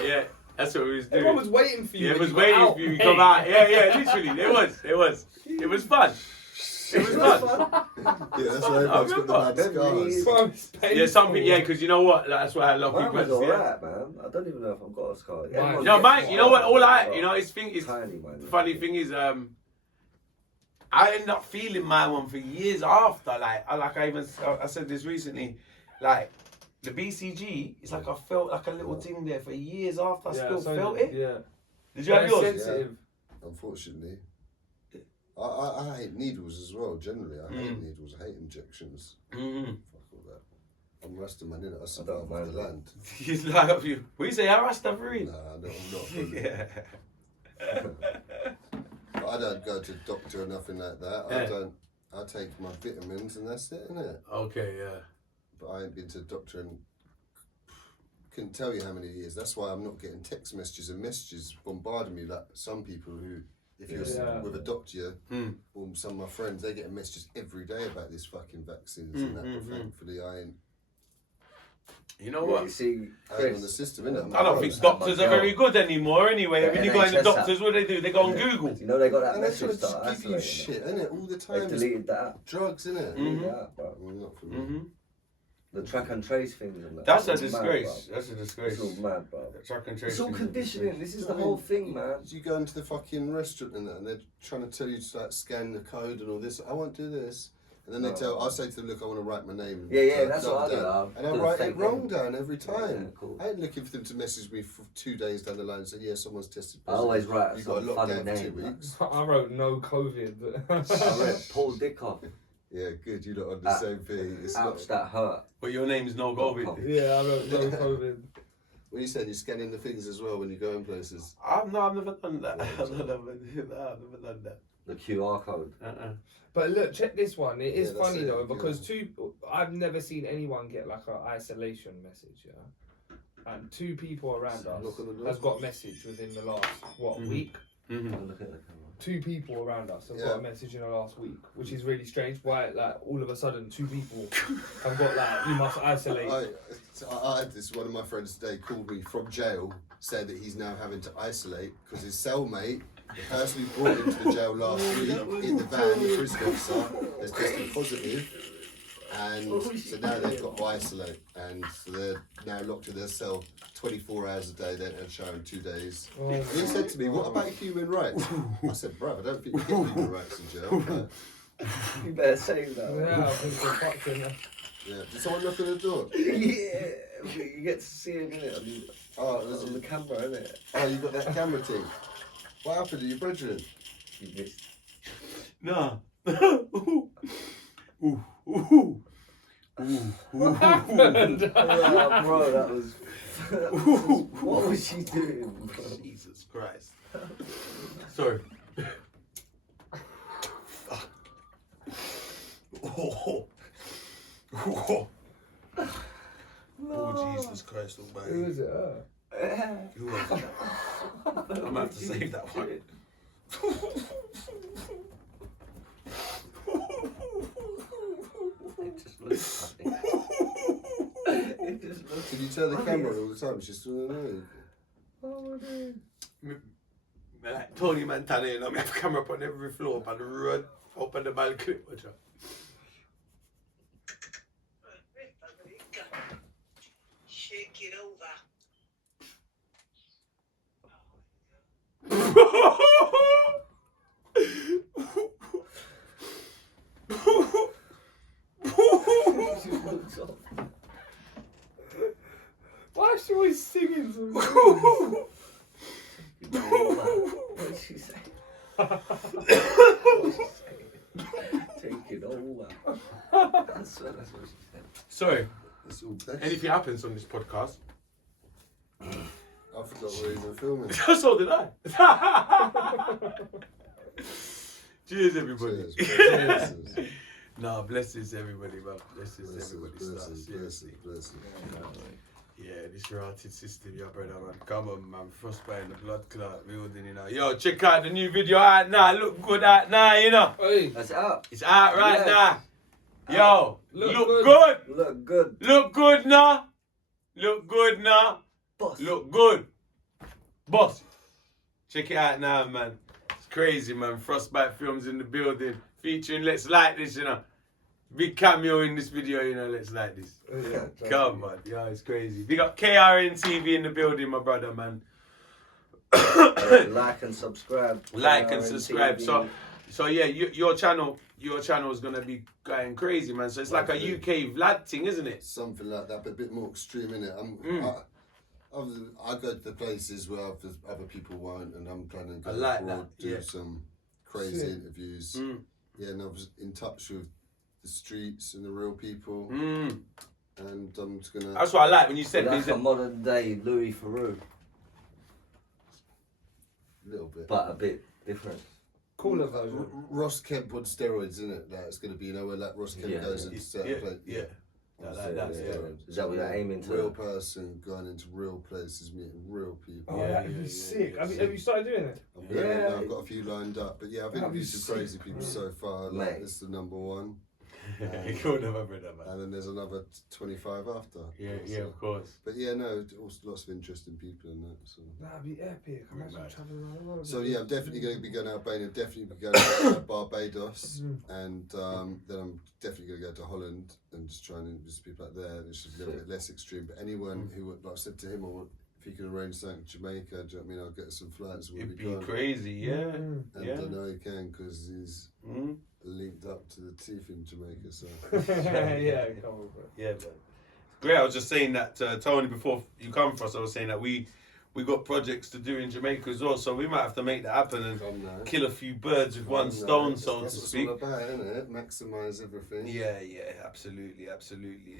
Yeah. That's what we was doing. Everyone was waiting for you. Yeah, it when was you got waiting out. for you to come out. Yeah, literally. It was. It was fun. It was fun. Yeah, that's why everyone's got the mad scars. Bro, it's Yeah, some people, painful. because you know what? That's why a lot of Mine people. was Yeah. alright, man. I don't even know if I've got a scar. Mine- Everyone No, gets Mike, you know what? scars. It's Tiny, man. funny thing is, I ended up feeling my one for years after. I said this recently, like the BCG. It's like I felt like a little thing there for years after. I still felt it. Yeah. Did you have Very yours? sensitive. Unfortunately. I hate needles as well, generally. I hate needles, I hate injections. Mm-hmm. Fuck all that. I'm Rastan, innit? I survive don't off mind the that. land. He's like, you. What do you say? I'm Rastafarian. Nah, no, I'm not. Really. Yeah. But I don't go to the doctor or nothing like that. Yeah. I take my vitamins and that's it, innit? Okay. Yeah. But I ain't been to the doctor in couldn't tell you how many years. That's why I'm not getting text messages and messages bombarding me like some people who, if you're Yeah. with a doctor or some of my friends, they get messages every day about this fucking vaccines and that. But thankfully, I ain't You know Yeah, what? you see, I ain't on the Chris, system, innit? I don't think doctors are very good anymore anyway. The When you go in the NHS doctors, what do? They go on Google. you know they got that And they're trying message to start just give you isolating shit, it. innit? All the They time. It's deleted that app. drugs, innit? Mhm. Deleted that app, bro. Well, not for me. Mm-hmm. The track and trace things and that. That's a It's mad, disgrace. bro. That's a disgrace. It's all mad, bro. Track and trace. It's all things are conditioning. This is the I whole mean, thing, man. You go into the fucking restaurant and that, and they're trying to tell you to like scan the code and all this. I won't do this. And then I say to them, look, I want to write my name. And Yeah, that's what I do. down. And I do the write it fake wrong name. down every time. Yeah, cool. I ain't looking for them to message me for 2 days down the line and say, yeah, someone's tested I always write You got a some funny lockdown for 2 name. man. weeks. I wrote no COVID. I read Paul Dickoff. Yeah, good. You're not on the same thing. It's not. Ouch, that hurt. But your name's no COVID. Yeah, I wrote no COVID. What you saying? You're scanning the things as well when you go in places. I've never done that. I've never done that. The QR code. But look, check this one. It is Yeah, that's funny it, though because I've never seen anyone get like an isolation message. Yeah, and 2 people around us has got a message within the last week. Look at the camera. 2 people around us have got a message in the last week, which is really strange. Why, like, all of a sudden, 2 people have got like, you must isolate. I had this. One of my friends today called me from jail, said that he's now having to isolate because his cellmate, the person who brought him to the jail last week in the van, the prison officer, has tested positive, and so now they've got to isolate, and so they're now locked in their cell 24 hours a day. They don't shower in 2 days. And he said to me, "What about human rights?" I said, "Bruv, I don't think you get human rights in jail." But, You better save that. Yeah, I think they're fucked in there. yeah. Did someone knock on the door? Yeah, but you get to see him, innit? Oh, There's on the camera, innit? oh, you got that camera thing. What happened to your brethren? You missed. No. What happened? Oh, bro, that was what was she doing, bro? Jesus Christ. Sorry. Oh, Jesus Christ almighty. Who is it? Who was it? I'm gonna have to save that one. It just looks funny. It just looks Did you turn the camera on all the time? It's just Like Tony Montana, you know, we have a camera up on every floor, up on the road, up on the balcony. Watch out. Shake it over. Why is she always singing some What did she say? Take it over. That's what she said. So, It's all best. anything happens on this podcast, I forgot we're even filming. so did I. Cheers, everybody. Cheers. Nah, blessings, everybody, man. Blessings, everybody. Blessings. Seriously. Blessings. Yeah, this rotted system, yeah, brother, man. Come on, man. Frostbite in the blood clot building, you know. Yo, check out the new video out now. Look good out now, you know. Hey, That's it up. It's out right Yeah. now. Yo, Look look good. good. Look good. Look good now. Look good now. Boss. Look good. Boss. Check it out now, man. It's crazy, man. Frostbite Films in the building. Featuring Let's Like This, you know. Big cameo in this video, you know. Let's Like This. yeah, Come on. Yo, it's crazy. We got KRN TV in the building, my brother, man. Like and subscribe. Like and subscribe. TV. So yeah, your channel is gonna be going crazy, man. So it's like a UK Vlad thing, isn't it? Something like that, but a bit more extreme, innit? I go to the places where other people won't, and I'm planning to go like abroad, that, yeah. do some crazy Sick. interviews. Yeah, and I was in touch with the streets and the real people, Mm. and I'm just gonna. That's what I like when you said That's a these. modern day Louis Theroux, A little bit. but a bit different. cooler version. Ross Kemp on steroids, isn't it? Like it's gonna be, you know, where like Ross Kemp Yeah, goes yeah. into certain places. Yeah. I like that, yeah. Is that what you're aiming to? Real person going into real places, meeting real people. Oh, Yeah, that'd yeah, be yeah, sick. yeah, have, you, sick. have you started doing it? I'm doing it Yeah. now. I've got a few lined up, but yeah, I've That'd be interviewed some sick. crazy people so far. Like, Mate. this is the number one, Cool, no, my brother, man. and then there's another 25 after. Yeah, of course. But yeah, no, also lots of interesting people in that. So, That'd be epic. Imagine Right. traveling around the world. so yeah, I'm definitely going to be going to Albania. Definitely be going to Barbados, and then I'm definitely going to go to Holland and just try and interview people out there. Which is a little bit less extreme. But anyone who would, like I said to him, I want, if he could arrange something in Jamaica, do you know what I mean? I'll get some flights. We'll It'd be be going. crazy, yeah. And Yeah. I know he can because he's Mm. linked up to the teeth in Jamaica. So yeah, come on, bro. Yeah, man. Great. I was just saying that Tony, before you come for us, I was saying that we got projects to do in Jamaica as well, so we might have to make that happen and come now. kill a few birds with one Come now. stone, so to That's what speak. it's all about, isn't it? Maximise everything. Yeah, absolutely.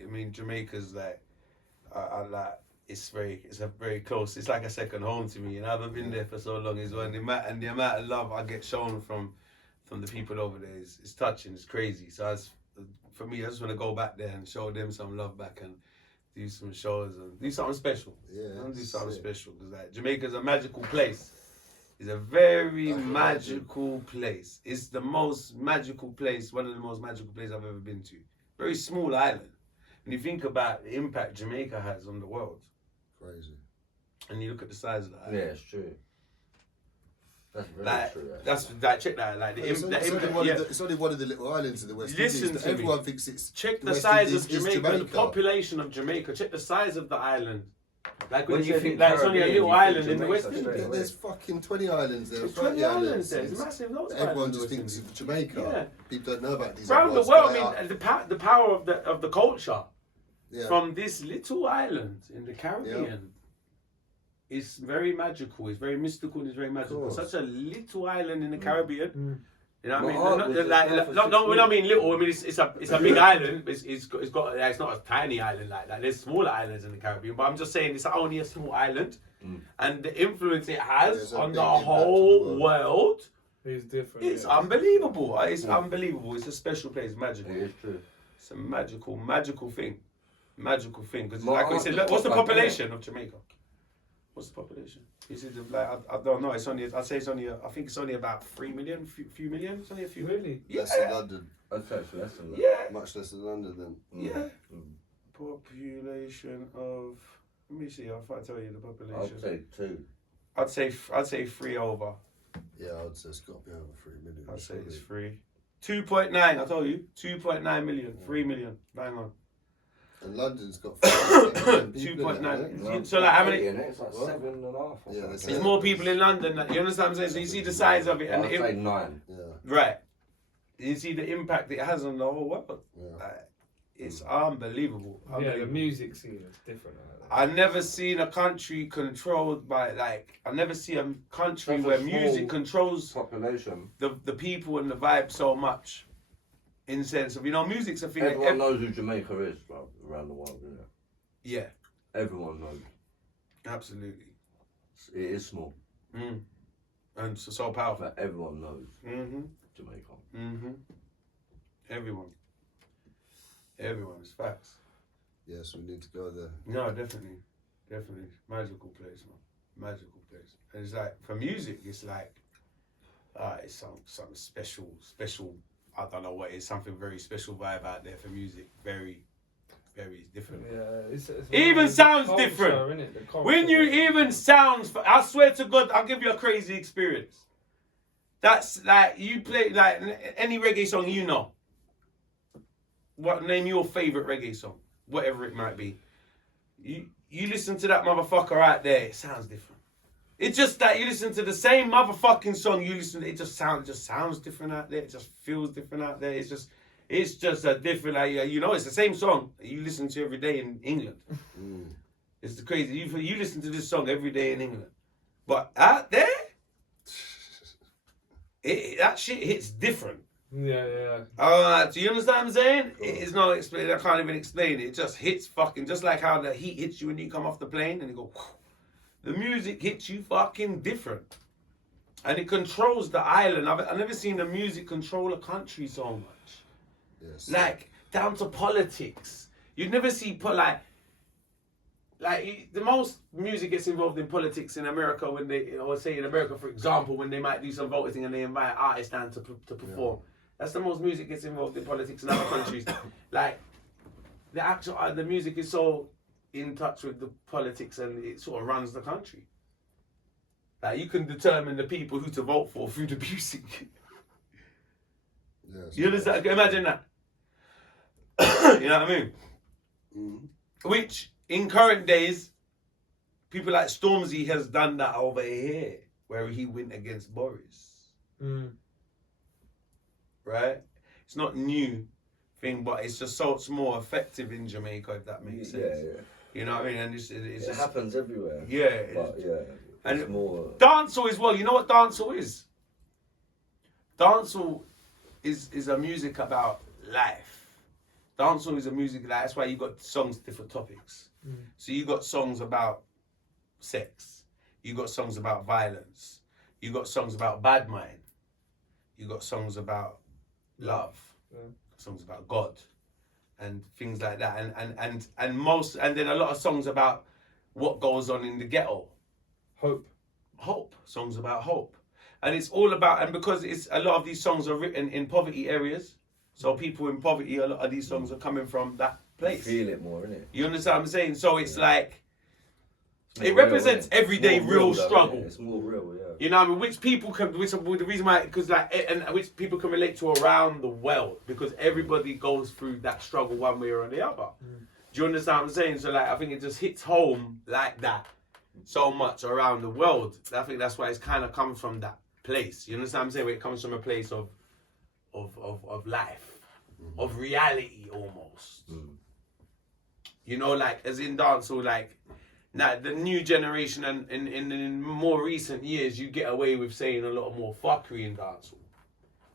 I mean, Jamaica's like, I like. It's a very close. It's like a second home to me, and I haven't been there for so long as well. And the amount of love I get shown from from the people over there is touching. It's crazy. So for me, I just want to go back there and show them some love back and do some shows and do something special. Yeah, I want to do something sick. special because like Jamaica's a magical place. It's a very magical place. It's the most magical place, one of the most magical places I've ever been to. Very small island. When you think about the impact Jamaica has on the world, Crazy. and you look at the size of the island. Yeah, it's true. That's very Like, true. Actually. that's like check that. Like It's only one of the little islands in the West Listen Indies. to me. Everyone thinks it's. Check the the West size Indies of is Jamaica, the population of Jamaica. Check the size of the island. Like when When you you think think like it's only a Caribbean, little you think island in the Jamaica West straight Indies. away. There's fucking 20 islands there. There's 30 20 islands there. It's It's- massive. Loads of Everyone islands just in the West thinks Indies. of Jamaica. Yeah. People don't know about these. Around the other world, ones. I mean, the power of the culture Yeah. from this little island in the Caribbean is very magical. It's very mystical and it's very magical. course. Such a little island in the Caribbean. You know what I My mean? aunt Not, was just like, there for not, 6 not, when I weeks. mean little, I mean it's a big island. It's got it's not a tiny island like that. There's smaller islands in the Caribbean, but I'm just saying it's only a small island, and the influence it has There's a on big the impact on the whole world. world. It's different. It's yeah. unbelievable. It's unbelievable. It's a special place, magical. It is true. It's a magical thing. Magical thing. Because My like we aunt said, just look, what's the got back population of Jamaica? What's the population? You said like I don't know. It's only I'd say it's only I think it's only about 3 million, few million. It's only a few. Really? Yeah. Less than London. I'd say it's less than that. Yeah. Much less than London then. Yeah. Mm. Population of. Let me see. I'll tell you the population. I'd say 2. I'd say 3 over. Yeah, I'd say it's got to be over 3 million. I'd say it's surely. 3. 2.9. I told you. 2.9 million. 3 million. Bang on. And London's got 47 people in it, 2.9. hasn't it? So like how many? It's like What? 7.5. or Yeah, something. that's There's more people in London. You understand what I'm saying? So you see the size of it and I'd the say 9. Yeah, right. You see the impact it has on the whole world. yeah. Like, it's unbelievable. Yeah, the Unbelievable. music scene is different. I've never seen a country controlled by I've never seen a country Such a where small music controls Population. the people and the vibe so much. In the sense of music's a thing. that Everyone knows who Jamaica is, bro, around the world, isn't it? Yeah, Everyone knows. absolutely. It is small, And so powerful. but everyone knows Mhm. Jamaica. Mhm. Everyone. It's facts. Yes, we need to go there. No, definitely. Magical place, man. Magical place. And it's like, for music, it's like, it's something special. I don't know what it is, something very special vibe out there for music. Very, very different. Yeah, it's Even the sounds culture, different. innit? The culture. When you even sounds, I swear to God, I'll give you a crazy experience. That's like, you play like any reggae song you know. Name your favorite reggae song, whatever it might be. You listen to that motherfucker out there, it sounds different. It's just that you listen to the same motherfucking song, it just sounds different out there. It just feels different out there. It's just a different, it's the same song that you listen to every day in England. It's the crazy. You listen to this song every day in England, but out there, that shit hits different. Yeah. Do you understand what I'm saying? It's not explained. I can't even explain it. It just hits fucking, just like how the heat hits you when you come off the plane and you go, whew. The music hits you fucking different. And it controls the island. I've never seen the music control a country so much. Yes. Like, down to politics. You'd never see, the most music gets involved in politics in America when say in America, for example, when they might do some voting and they invite artists down to perform. Yeah. That's the most music gets involved in politics in other countries. Like, the music is so in touch with the politics and it sort of runs the country. Like, you can determine the people who to vote for through the music. Yes, You understand? Imagine that. You know what I mean? Mm-hmm. Which, in current days, people like Stormzy has done that over here, where he went against Boris. Right? It's not new thing, but it's just so it's more effective in Jamaica, if that makes sense. Yeah. You know what I mean? And it just happens everywhere. Yeah. But yeah, And it's more. Dancehall as well. You know what dancehall is? Dancehall is a music about life. Dancehall is a music that's why you got songs different topics. So you got songs about sex. You got songs about violence. You got songs about bad mind. you got songs about love, songs about God, and things like that, and then a lot of songs about what goes on in the ghetto. Hope, songs about hope. And it's all about, and because it's a lot of these songs are written in poverty areas, so people in poverty, a lot of these songs are coming from that place. You feel it more, innit? You understand what I'm saying? So it's like, it more represents real, everyday real struggle. It's more real, yeah. You know what I mean? Which people can, the reason why, because like, and which people can relate to around the world, because everybody goes through that struggle one way or the other. Do you understand what I'm saying? So like, I think it just hits home like that so much around the world. I think that's why it's kind of come from that place. You understand what I'm saying? Where it comes from a place of life, of reality almost. You know, like as in dancehall, like now the new generation and in more recent years, you get away with saying a lot more fuckery in dancehall.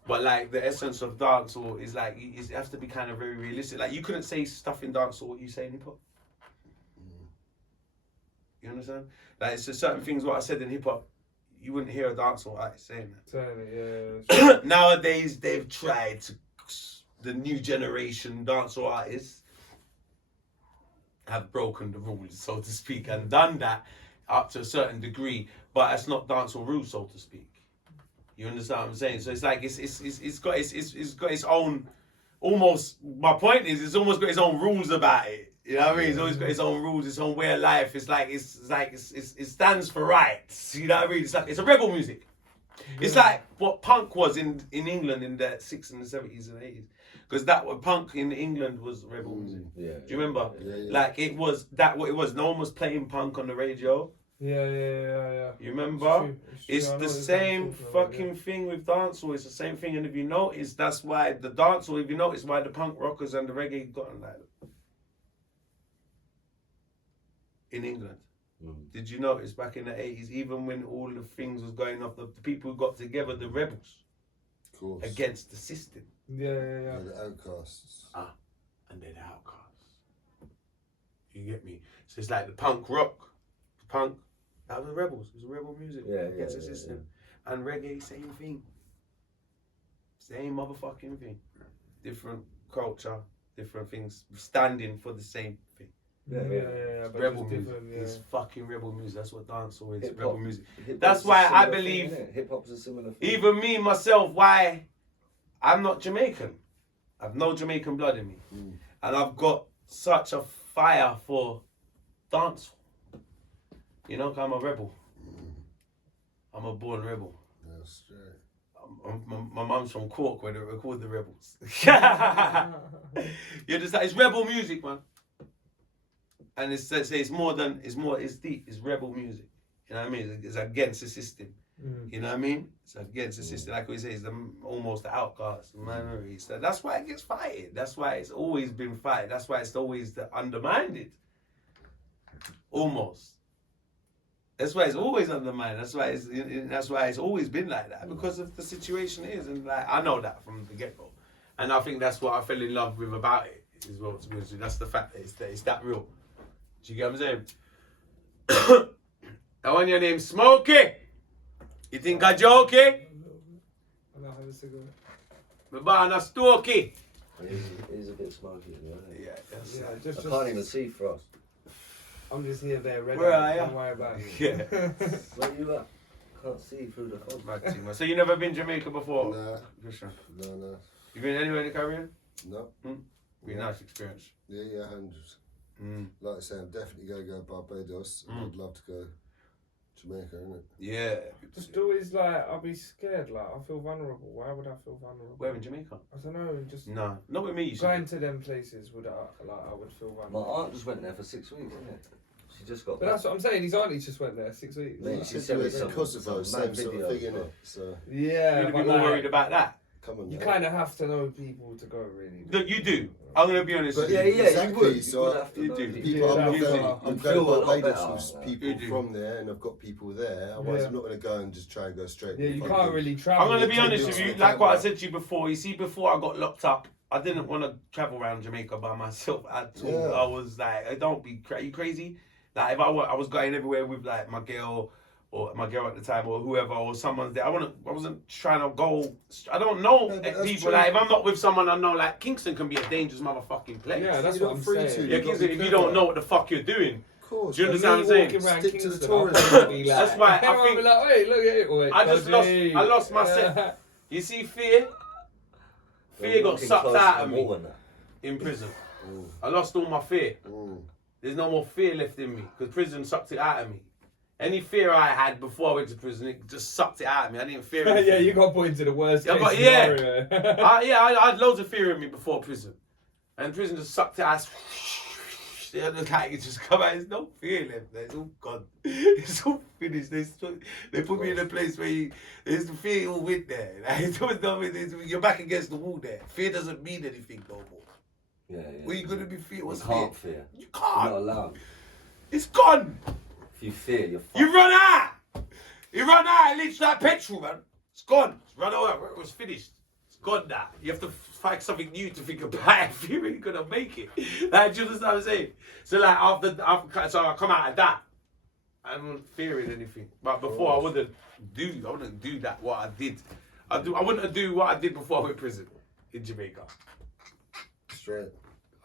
But like the essence of dancehall is like it has to be kind of very realistic. Like you couldn't say stuff in dancehall what you say in hip hop. You understand? Like it's just certain things what I said in hip hop, you wouldn't hear a dancehall artist saying that. Yeah. Nowadays they've tried to, the new generation dancehall artists have broken the rules, so to speak, and done that up to a certain degree, but it's not dancehall rules, so to speak. You understand what I'm saying? So it's like it's got its own, almost. My point is, it's almost got its own rules about it. You know what I mean? It's always got its own rules, its own way of life. It's like it stands for rights. You know what I mean? It's a rebel music. It's like what punk was in England in the 60s and the 70s and 80s. Because that what punk in England was rebel music. Yeah. Do you remember? Yeah. Like it was that what it was. No one was playing punk on the radio. Yeah. You remember? It's It's the same fucking thing with dancehall. It's the same thing. And if you notice, that's why the dancehall, if you notice why the punk rockers and the reggae got on like that. In England. Did you notice back in the 80s, even when all the things was going off, the people who got together, the rebels, Of course. against the system. Yeah. The outcasts. And they're the outcasts. You get me? So it's like the punk rock, that was the rebels. It was rebel music against the system. And reggae, same thing. Same motherfucking thing. Different culture, different things, standing for the same thing. Yeah. But Rebel just music. different, It's fucking rebel music. That's what dancehall is. Hip-hop. Rebel music. Hip-hop's That's a why I similar believe, thing, innit? Hip-hop's a similar thing. even me, myself, why I'm not Jamaican. I've no Jamaican blood in me. And I've got such a fire for dancehall. You know, 'cause I'm a rebel. I'm a born rebel. That's right. My mum's from Cork where they record the rebels. You understand? It's rebel music, man. And it's deep. It's rebel music. You know what I mean? It's against the system. You know what I mean? It's against the system. Like we say, it's almost the outcast, minorities. So that's why it gets fighted. That's why it's always been fighted. That's why it's always undermined. Almost. That's why it's always undermined. That's why it's always been like that, because of the situation it is. And like I know that from the get-go. And I think that's what I fell in love with about it as well, to be honest with you. That's the fact that it's that real. Do you get what I'm saying? I want your name Smokey. You think I joke? I don't have a cigarette. Me born a Stokey. It is a bit smoky, isn't it? Yeah, Just, I can't even see for us. I'm just here, there, ready. Where are you? Don't worry about it. Yeah. Where you at? Can't see through the fog. Mad thing, man. So you never been Jamaica before? Nah. Good sure. No. You been anywhere in the Caribbean? No. Be a nice experience. Yeah, hundreds. Like I say, I'm definitely going to go Barbados. I'd love to go Jamaica, innit? Yeah. Just always like, I'll be scared, like, I feel vulnerable. Why would I feel vulnerable? Where in Jamaica? I don't know, just No, not with me. You going said. to them places would I would feel My vulnerable. aunt just went there for 6 weeks, isn't it? She just got But back. that's what I'm saying, his auntie just went there 6 weeks. Mate, She she said sent me it's in some Kosovo, mad same sort of videos, thing, bro. innit? So, Yeah, You'd be but more like, worried about that. come on you now. kind of have to know people to go, really. Look, you do. I'm gonna be honest But with you. Yeah, exactly, you would. so You would have to you know do. people. People, Yeah, I'm you do. going You'd to feel a lot Barbados better. with people You do. from there, and I've got people there. Otherwise, Yeah. I'm not going to go and just try and go straight. Yeah, you fucking- can't really travel. I'm gonna be Yeah, honest yeah, with you. yeah. Like what I said to you before. You see, before I got locked up, I didn't want to travel around Jamaica by myself at all. Yeah. I was like, don't be you crazy. Like if I was going everywhere with like my girl, or my girl at the time, or whoever, or someone's there. I wasn't trying to go. I don't know No, but that's people. true. Like if I'm not with someone I know, like Kingston can be a dangerous motherfucking place. Yeah, that's You're what not I'm free saying. to. Yeah, You've got to Kingston. be If you clever. don't know what the fuck you're doing, Of course. do you Me understand what I'm walking saying? around Stick to the Kingston, I'll tourism. probably be That's like, why I everyone think- will be like, wait, look at it. Wait, I just dodgy. lost my set. You see, fear got Walking sucked close to out the of me wall and that. in prison. I lost all my fear. Mm. There's no more fear left in me because prison sucked it out of me. Any fear I had before I went to prison, it just sucked it out of me. I didn't fear anything. Yeah, you got put into the worst I case got- yeah. scenario. I had loads of fear in me before prison. And prison just sucked it out. It just come out. There's no fear left there. It's all gone. It's all finished. They put me in a place where there's the fear all with there. Like, you're back against the wall there. Fear doesn't mean anything no more. Yeah. What are you going to be fear? You What's can't fear? fear. You You're not can't. allowed. It's gone. If you fear, you're fucked. You run out. You run out. It leads like petrol, man. It's gone. It's run out. It was finished. It's gone now. You have to find something new to think about if you're really gonna make it. Like, do you understand what I'm saying? So like after so I come out of that, I'm not fearing anything. But before I wouldn't do that what I did. I wouldn't do what I did before I went to prison in Jamaica. Straight.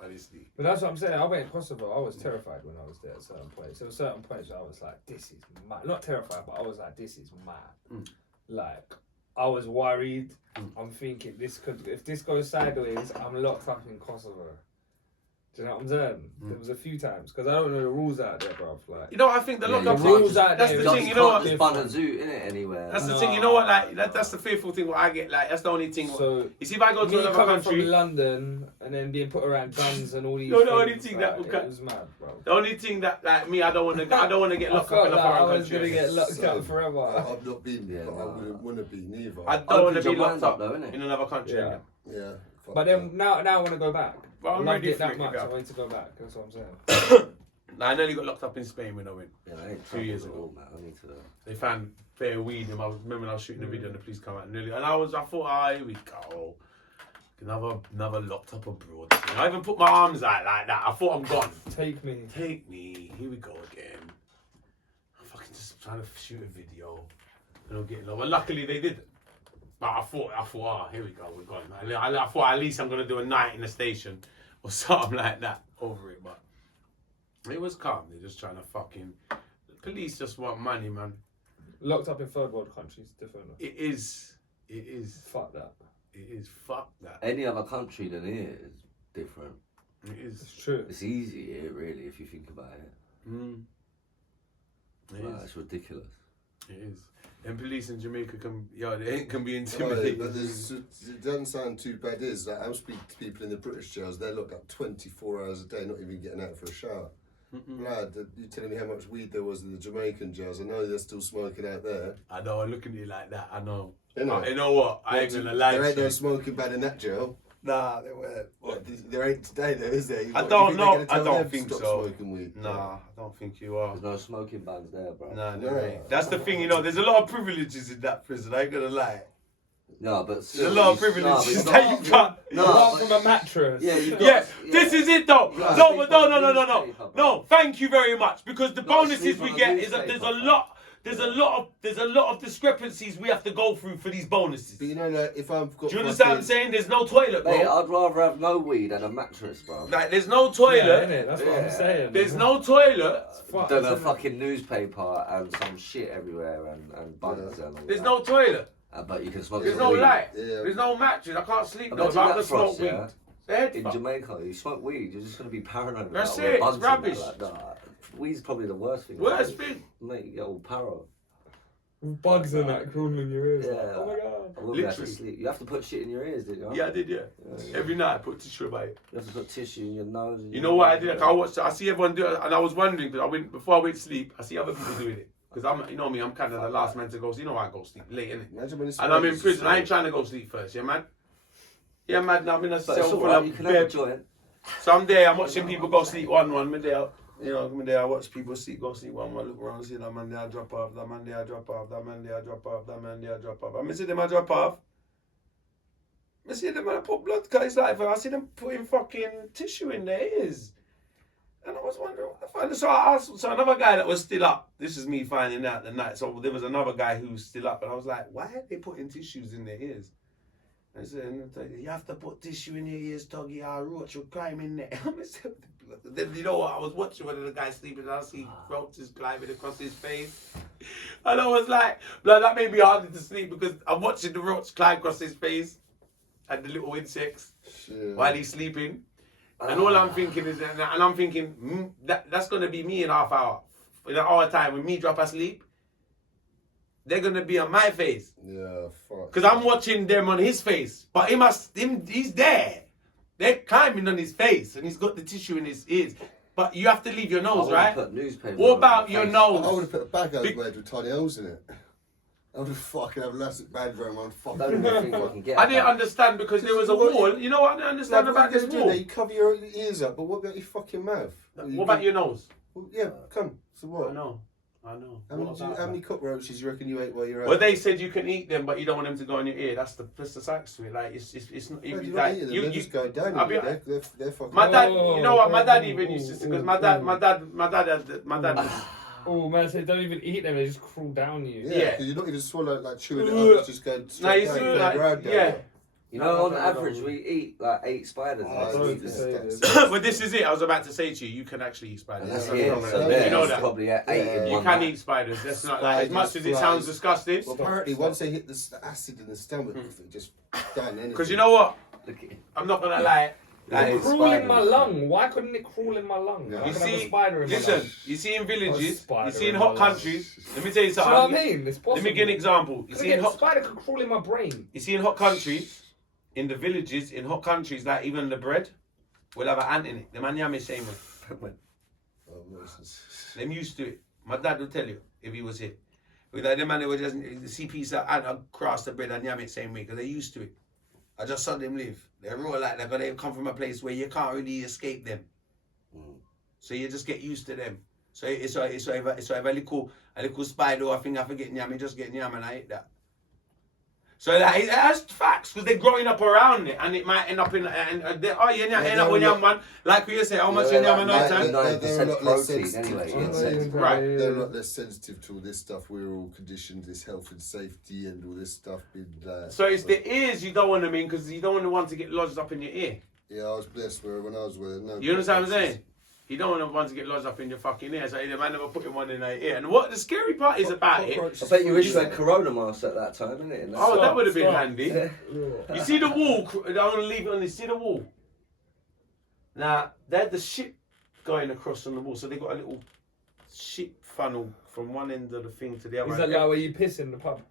Honestly. But that's what I'm saying. I went to Kosovo. I was terrified when I was there at certain points. There were certain points where I was like, this is mad. Not terrified, but I was like, this is mad. Like, I was worried. I'm thinking, if this goes sideways, I'm locked up in Kosovo. Do you know what I'm saying? There was a few times, because I don't know the rules out there, bruv. Like, You know, I think the Yeah, lockup the you can't rules just- out that's there. the is thing, You you know can't what? just bun a zoo in it anywhere. That's the No. thing, you know what? Like that's the fearful thing. What I get, like that's the only thing. So, You see, if I go to me another coming country, from London and then being put around guns and all these No, the only things, thing like, that would it cut- was mad, bro. the only thing that like me, I don't want to get I locked up felt in a like I foreign was gonna country. get locked So, up forever. I've not been, Yeah, but I nah. wouldn't want to be neither. I don't want to Opens be your locked mind up up though, innit? in another country. Yeah. Again. Yeah. fuck But that. then now I want to go back. Well, I I'm loved ready it for it that to much. go. I wanted to go back. That's what I'm saying. Like, I nearly got locked up in Spain when I went. Yeah, I ain't 2 years traveled ago. at all, man. I need to. They found fair weed, and I remember when I was shooting the video, and the police come out nearly, and I thought, here we go, another locked up abroad. I even put my arms out like that. I thought I'm gone. Take me. Take me. Here we go again. I'm fucking just trying to shoot a video. And I'm getting low. But luckily they didn't. But I thought, here we go, we're gone. I thought at least I'm gonna do a night in the station or something like that over it. But it was calm. They're just trying to fucking. The police just want money, man. Locked up in third world countries, different. It is. Fuck that. It is. Fuck that. Any other country than here is different. It is. It's true. It's easy here, really, if you think about it. It Like, is. it's ridiculous. It is. And police in Jamaica can be Right, intimidating. but it doesn't sound too bad. Is like I speak to people in the British jails. They're locked up 24 hours a day, not even getting out for a shower. Lad, you're telling me how much weed there was in the Jamaican jails. I know they're still smoking out there. I know. I'm looking at you like that. I know. You know? You know what? I ain't gonna lie. There ain't to no you. smoking ban in that jail. Nah, they weren't. There ain't today, though, is there? I What, don't you think know. they're gonna I tell don't them to think stop so. Smoking weed? Nah, I don't think you are. There's no smoking bans there, bro. Nah, No. there ain't. That's the thing, you know. There's a lot of privileges in that prison. I ain't gonna lie. No, but There's still, a lot of you- privileges but that you can't. No, Apart but- from a mattress. Yeah, you got. Yeah, this is it though. You gotta No, sleep but no, on no, the no, no, no, newspaper, bro. no. Thank you very much, because the You gotta bonuses sleep we on the get is there's a newspaper, lot. There's a lot of discrepancies we have to go through for these bonuses. But you know, like, if I've got. Do you understand what I'm saying? There's no toilet, bro. Mate, I'd rather have no weed than a mattress, bro. Like, there's no Yeah, toilet. innit? That's what Yeah. I'm saying. There's no toilet. Fuck, Than a isn't it? fucking newspaper and some shit everywhere and buns and all There's that. no toilet. But you can smoke There's some no weed. light. Yeah. There's no mattress. I can't sleep. No, Imagine I have that to for us, smoke yeah? weed. The head In fuck. Jamaica, you smoke weed, you're just gonna be paranoid. That's about all the it, buns it's and that, rubbish. Like, nah, weed's probably the worst thing. Worst thing. Mate, you get all paro. Bugs and that crawling in your ears. Yeah. Like, oh my god. I wouldn't be able to Literally. sleep. You have to put shit in your ears, did you? Yeah, I did. Yeah. Yeah. Every night I put tissue by it. You have to put tissue in your nose. And You your know what I nose. did? Like, I see everyone do it, and I was wondering because before I went to sleep, I see other people doing it. Because you know me, I'm kind of the last man to go. So you know I go sleep late, innit? Imagine when it's And I'm in smokers prison. I ain't as trying to go sleep first, yeah, man. Yeah, man. I'm in a But cell it's full alright, you of can have a bed. joint. So I'm there. I'm watching people go sleep. One. Me there. You know, me there. I watch people sleep. Go sleep. One. I look around, see that man there drop off. That man there drop off. That man there drop off. That man there drop off. I see them a drop off. I see them a put blood clots like I see them putting fucking tissue in their ears. And I was wondering what the fuck. So I asked, so another guy that was still up, this is me finding out the night. So there was another guy who was still up, and I was like, why are they putting tissues in their ears? I said, you have to put tissue in your ears, Tuggy, or Roach will climb in there. Then you know what? I was watching one of the guys sleeping, and I see Roach is climbing across his face. And I was like, blood, that made me harder to sleep because I'm watching the Roach climb across his face and the little insects while he's sleeping. And all I'm thinking is, and I'm thinking, that's going to be me in half hour. In an hour time, when me drop asleep, they're going to be on my face. Yeah, fuck. Because I'm watching them on his face. But he's there. They're climbing on his face, and he's got the tissue in his ears. But you have to leave your nose, right? Put newspaper What on about my your face. nose? I would have put a bag over my head with tiny holes in it. I would have fucking have elastic band around my fucking Don't even think I can get I didn't that. understand because there was a wall. You know what I didn't understand about this wall? You cover your ears up, but what about your fucking mouth? What about your nose? Well, yeah, come. So what? I know. How many cockroaches you reckon you ate while you're out? Well, they said you can eat them, but you don't want them to go in your ear. That's the science to it. Like it's not. No, If, you're like, not eating them, you, they're you, just going down. I'll be- They're fucking. my dad, Oh, you know what? My dad oh, even oh, used to, oh, because oh. my dad. Oh man, so they don't even eat them; they just crawl down you. Yeah, Yeah. because you're not even swallowing like chewing it up. It's just going No, straight you down. see, going like, round down. yeah. You know, on No. average, we eat like 8 spiders. Oh, Sorry it's- to say it's- this. But this is it. I was about to say to you, you can actually eat spiders. And that's Yeah, here, yeah, so yeah. there, You know it's that. probably at 8 in Yeah. You one can night. eat spiders. That's not like as much as it Spiders, sounds flies. disgusting. Well, apparently, once they hit the acid in the stomach, it just done anything. Because you know what? Look at it. I'm not gonna lie. Like, It it's crawl in my spiders. lung. Why couldn't it crawl in my lung? Yeah. I You could have a see, spider in my listen. lung. You see in A villages. spider You see in in hot my lung. countries. Let me tell you Do you know what I something. mean? It's possible. Let me give an example. You see in A hot. spider could crawl in my brain. You see in hot countries, in the villages, in hot countries, like even the bread will have an ant in it. The man yam is same way. Oh, nonsense. Them used to it. My dad will tell you if he was here. With like them man, they would just see piece of ant across the bread and yam it same way because they're used to it. I just saw them live. They're raw like that, but they come from a place where you can't really escape them. So you just get used to them. So if a little spider or a thing I forget yam, you just get yam and I eat that. So that's facts because they're growing up around it and it might end up in you end up with yam man. Like we say, how much Yeah, in yam a like- night time? they're a lot less protein sensitive anyway, to yeah. it. Right. They're a lot less sensitive to all this stuff. We're all conditioned, this health and safety and all this stuff. So it's the ears you don't want them in because you don't want the one to get lodged up in your ear. Yeah, I was blessed when I was with no. You understand what I'm saying? You don't want the one to get lodged up in your fucking ear. So the man never put him one in their ear. And what the scary part is about it. I bet you wish you had Corona mask at that time, innit? Oh, that would have been Stop. handy. Yeah. You see the wall? I'm gonna leave it on. You see the wall? Now they had the shit going across on the wall, so they got a little shit funnel from one end of the thing to the other. Is that like where you piss in the pub?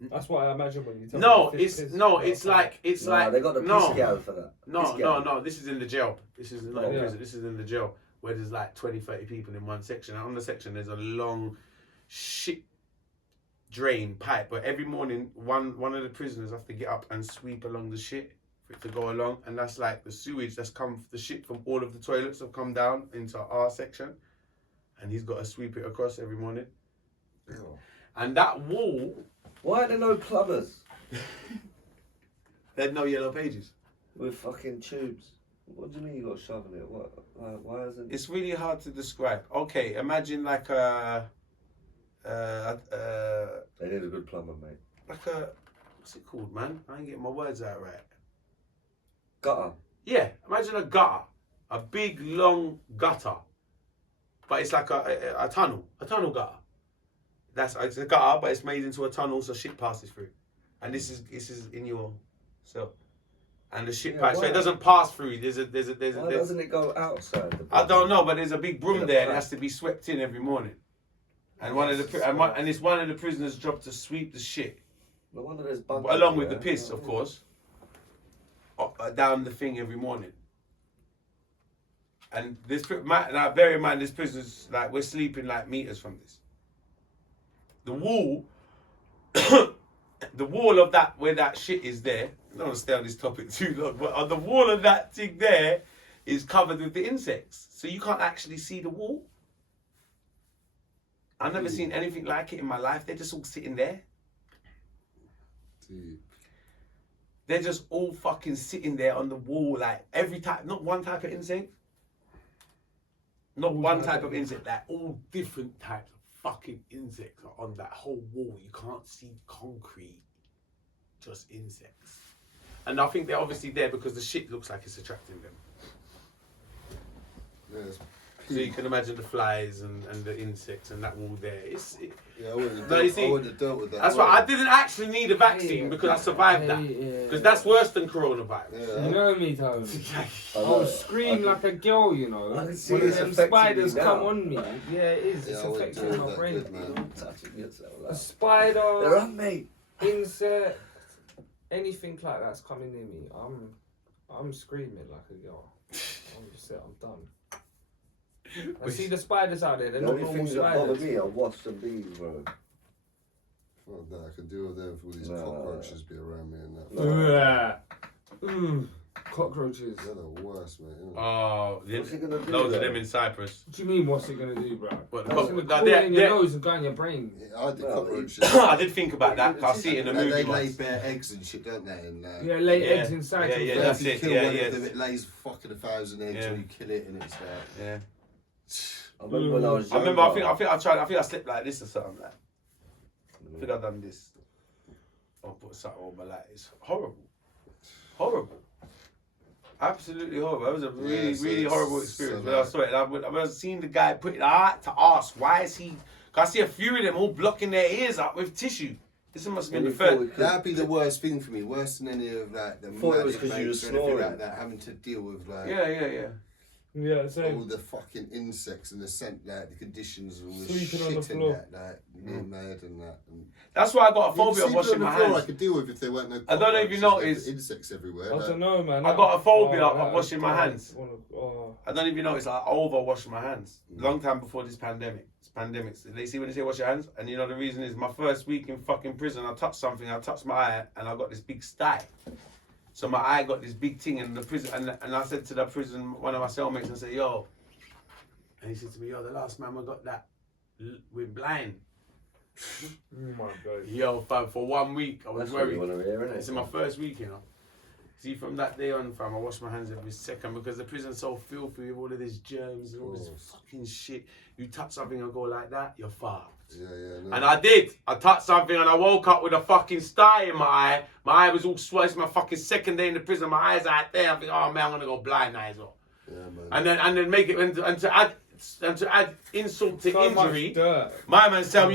That's what I imagine when you tell No, me. it's like No, they got the no. piss gal for that. Piss gal. No. This is in the jail. This is not in Yeah. prison. This is in the jail where there's like 20, 30 people in one section. And on the section, there's a long shit drain pipe where every morning one of the prisoners have to get up and sweep along the shit for it to go along. And that's like the sewage that's come, the shit from all of the toilets have come down into our section. And he's got to sweep it across every morning. And that wall, Why are there no plumbers they had no yellow pages. with fucking tubes? What do you mean you got to shovel it? What? Why isn't It's really hard to describe. Okay, imagine like a They need a good plumber, mate. what's it called, man? I ain't getting my words out right. Gutter. Yeah, imagine a gutter, a big long gutter, but it's like a tunnel gutter. It's a gutter, but it's made into a tunnel, so shit passes through. And this is in your cell, and the shit Yeah, pipe, so why? it doesn't pass through. There's Why doesn't it go outside? The I don't know, but there's a big broom Yeah, there and it right. has to be swept in every morning. And it's one of the prisoners' job to sweep the shit, No wonder there's bugs. along with the everywhere. piss, of course, down the thing every morning. And now bear in mind, this prisoners, like, we're sleeping like meters from this. The wall, the wall of that, where that shit is there, I don't want to stay on this topic too long, but on the wall of that thing there is covered with the insects. So you can't actually see the wall. I've never seen anything like it in my life. They're just all sitting there. Deep. They're just all fucking sitting there on the wall, like every type, not one type of insect. Not All one type type of of insect, like all different types of fucking insects are on that whole wall. You can't see concrete, just insects. And I think they're obviously there because the shit looks like it's attracting them. Yes. So you can imagine the flies and the insects and that wall there. Yeah, I wouldn't No, you have see, dealt with that. That's why I didn't actually need a vaccine because I survived that. Because that's worse than coronavirus. Yeah. You know me, Tony. I will scream like a girl, you know. I When see it's them affecting spiders me come now. on me. Yeah, it is. It's I wouldn't affecting do my that brain. good, man. Touching yourself. A Like. They're spider, on me. insect, anything like that's coming near me, I'm screaming like a girl. I'm done. I see the spiders out there. They're The not only normal things that bother spiders. me are wasps and bees, bro. Well, no, I can deal with them if all these No. cockroaches be around me and that. Cockroaches. They're the worst, mate. You know. Oh, What's he gonna do? loads of though? them in Cyprus. What do you mean? What's it gonna do, bro? What, It's gonna no, crawl they're- in your they're- nose and go in your brain. Yeah, I did Well, cockroaches. I did think about that. 'Cause I see it in the They movie. lay once. bare eggs and shit, don't they? And Yeah, lay Yeah. eggs inside. Yeah, your yeah, face. that's if you it. kill Yeah, one yes. of them, it lays fucking 1,000 eggs Yeah. and you kill it, and it's like. Yeah. I remember when I was I younger. remember. I think I slept like this or something. Like. I think I done this. I put something on my light. It's horrible. Horrible. Absolutely horrible. It was a really, Yeah, so really it's- horrible experience. so When I saw it, and I was seeing the guy put it. I had to ask, why is he? Cause I see a few of them all blocking their ears up with tissue. This must have been the first. That'd be the worst thing for me, worse than any of like the Thought it was magic 'cause you were mates or anything snoring. like that, having to deal with like Yeah. Yeah, all same. the fucking insects and the scent, like the conditions and all the Sleeping on the shit in floor. that, like near mad and that. And That's why I got a phobia of sleeping washing on the my floor I hands. could deal with if there weren't no. I don't know if you cockroaches, noticed- there's insects everywhere. I like- don't know, man. I got a phobia of that- washing my hands. Oh. I don't even know it's like over washing my hands. Long time before this pandemic. It's pandemics. They see when they say wash your hands, and you know the reason is my first week in fucking prison. I touched something. I touched my eye, and I got this big sty. So my eye got this big thing in the prison, and I said to the prison, one of my cellmates, I said, "Yo," and he said to me, "Yo, the last man we got that, we're blind." Oh my god. Yo, fam, for 1 week I was That's what you worried. want to hear, innit? It's in my first week, you know. See, from that day on, fam, I wash my hands every second because the prison's so filthy with all of these germs and all this fucking shit. You touch something and go like that, you're fucked. Yeah. No. And I did. I touched something and I woke up with a fucking sty in my eye. My eye was all swollen. It's my fucking second day in the prison. My eyes out there. I think, oh man, I'm gonna go blind now as well. Yeah, man. And then make it and to add insult to So much injury. dirt. My man said,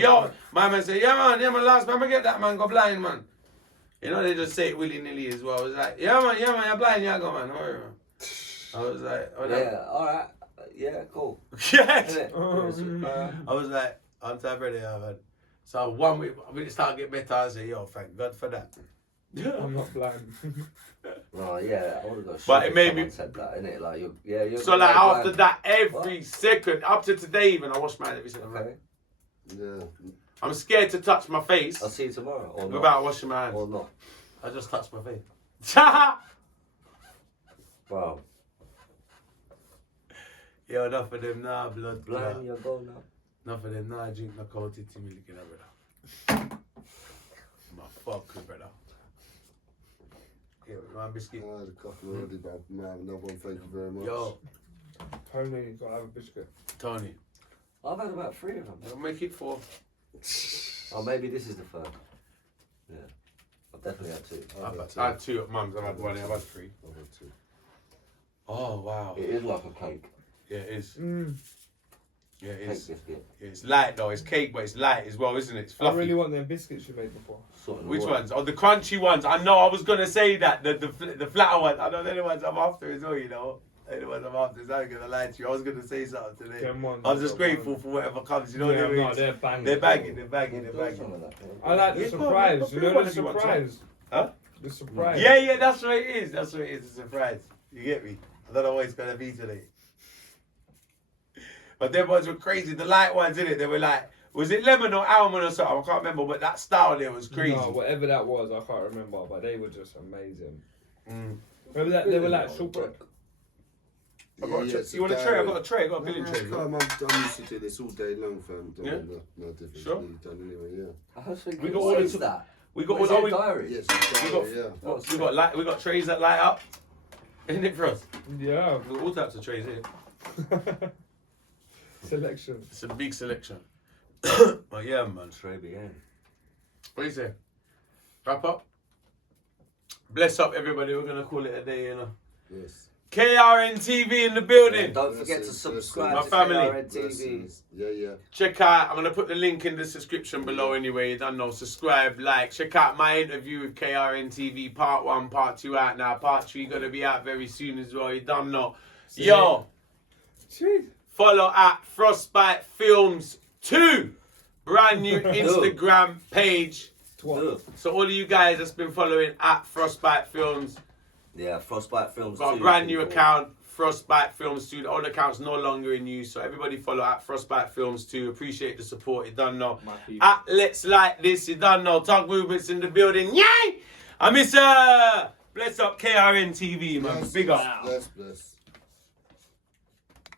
my man said, yeah man, last man, I get that man, go blind, man. You know, they just say it willy-nilly as well. It's like, yeah man, you're blind, yeah, go man, don't worry, man. I was like, oh, Yeah, alright. Yeah, cool. yes. Innit? I was like, I'm tired ready, man. So 1 week, when it started to get better, I said, yo, thank God for that. I'm not blind. Oh yeah, I would have got. But shot it if made someone me- said that, innit? Like you're. So like blind. after that, every second, up to today even, I wash my hands every second. Okay. Yeah. I'm scared to touch my face I'll see you tomorrow. Or not. without washing my hands. Or not. I just touch my face. Wow. Yo, enough of them now, blood. Blind, you're gone now. Enough of them now, I drink my cold tea milk, you know, brother. My fuck, brother. Yeah, my biscuit. I had a couple already, but man, another one. Thank you very much. Yo, Tony, gotta have a biscuit. Tony, I've had about 3 of them. I'll make it 4. Oh, maybe this is the third. Yeah. I've definitely had 2. I had 2 at mum's, I've had 1, I've had 3. I've had two. Oh, wow. It is like a cake. Yeah, it is. Yeah, it Cake is. biscuit. It's light though, it's cake, but it's light as well, isn't it? It's I fluffy. really want them biscuits you made before. Sort of Which water. ones? Oh, the crunchy ones. I know, I was going to say that. The flatter ones. I know they're the ones I'm after as well, you know. They're the ones I'm after, so I'm going to lie to you. I was going to say something today. Them ones I'm just are grateful banging. for whatever comes, you know Yeah, what I mean? no, they're banging. They're bagging, they're bagging, they're We'll do bagging. some of that, I like the Yeah, go on, surprise. go You know on, the if you want to. surprise. Huh? The surprise. Yeah, that's what it is. That's what it is, a surprise. You get me? I don't know what it's going to be today. But them ones were crazy. The light ones, innit? They were like, was it lemon or almond or something? I can't remember, but that style there was crazy. No, whatever that was, I can't remember, but they were just amazing. Mm. Remember that? They were like shortbread. I got a tray. it's You want a dairy. tray? I got a tray. I got a billion No, tray. it's calm. I'm used to do this all day long, fam. Don't Yeah? know, no difference. Sure. You've done anyway, yeah. I was thinking, We got what all is the- that? We got What all is the it, diary? Yes, We got- yeah. we got trays that light up. Isn't it for us? Yeah. We got all types of trays here. Selection. It's a big selection. But yeah, man. Trey again. What do you say? Wrap up? Bless up, everybody. We're going to call it a day, you know. Yes. KRN TV in the building. Don't forget to Blessings, subscribe My to family. KRN TV. Blessings. Yeah. Check out, I'm going to put the link in the description below anyway. You don't know. Subscribe, like. Check out my interview with KRN TV. Part 1, Part 2 out now. Part 3 going to be out very soon as well. You don't know. Yo, Jeez. follow at Frostbite Films 2. Brand new Instagram page. What? So all of you guys that's been following at Frostbite Films, Yeah, Frostbite Films. got a too, brand new people. account, Frostbite Films 2. The old account's no longer in use, so everybody follow at Frostbite Films 2. Appreciate the support, you don't know. My people. At Let's Like This, you don't know. Tug Movements in the building. Yay! I miss Bless up KRN TV, man. Big up. Bless.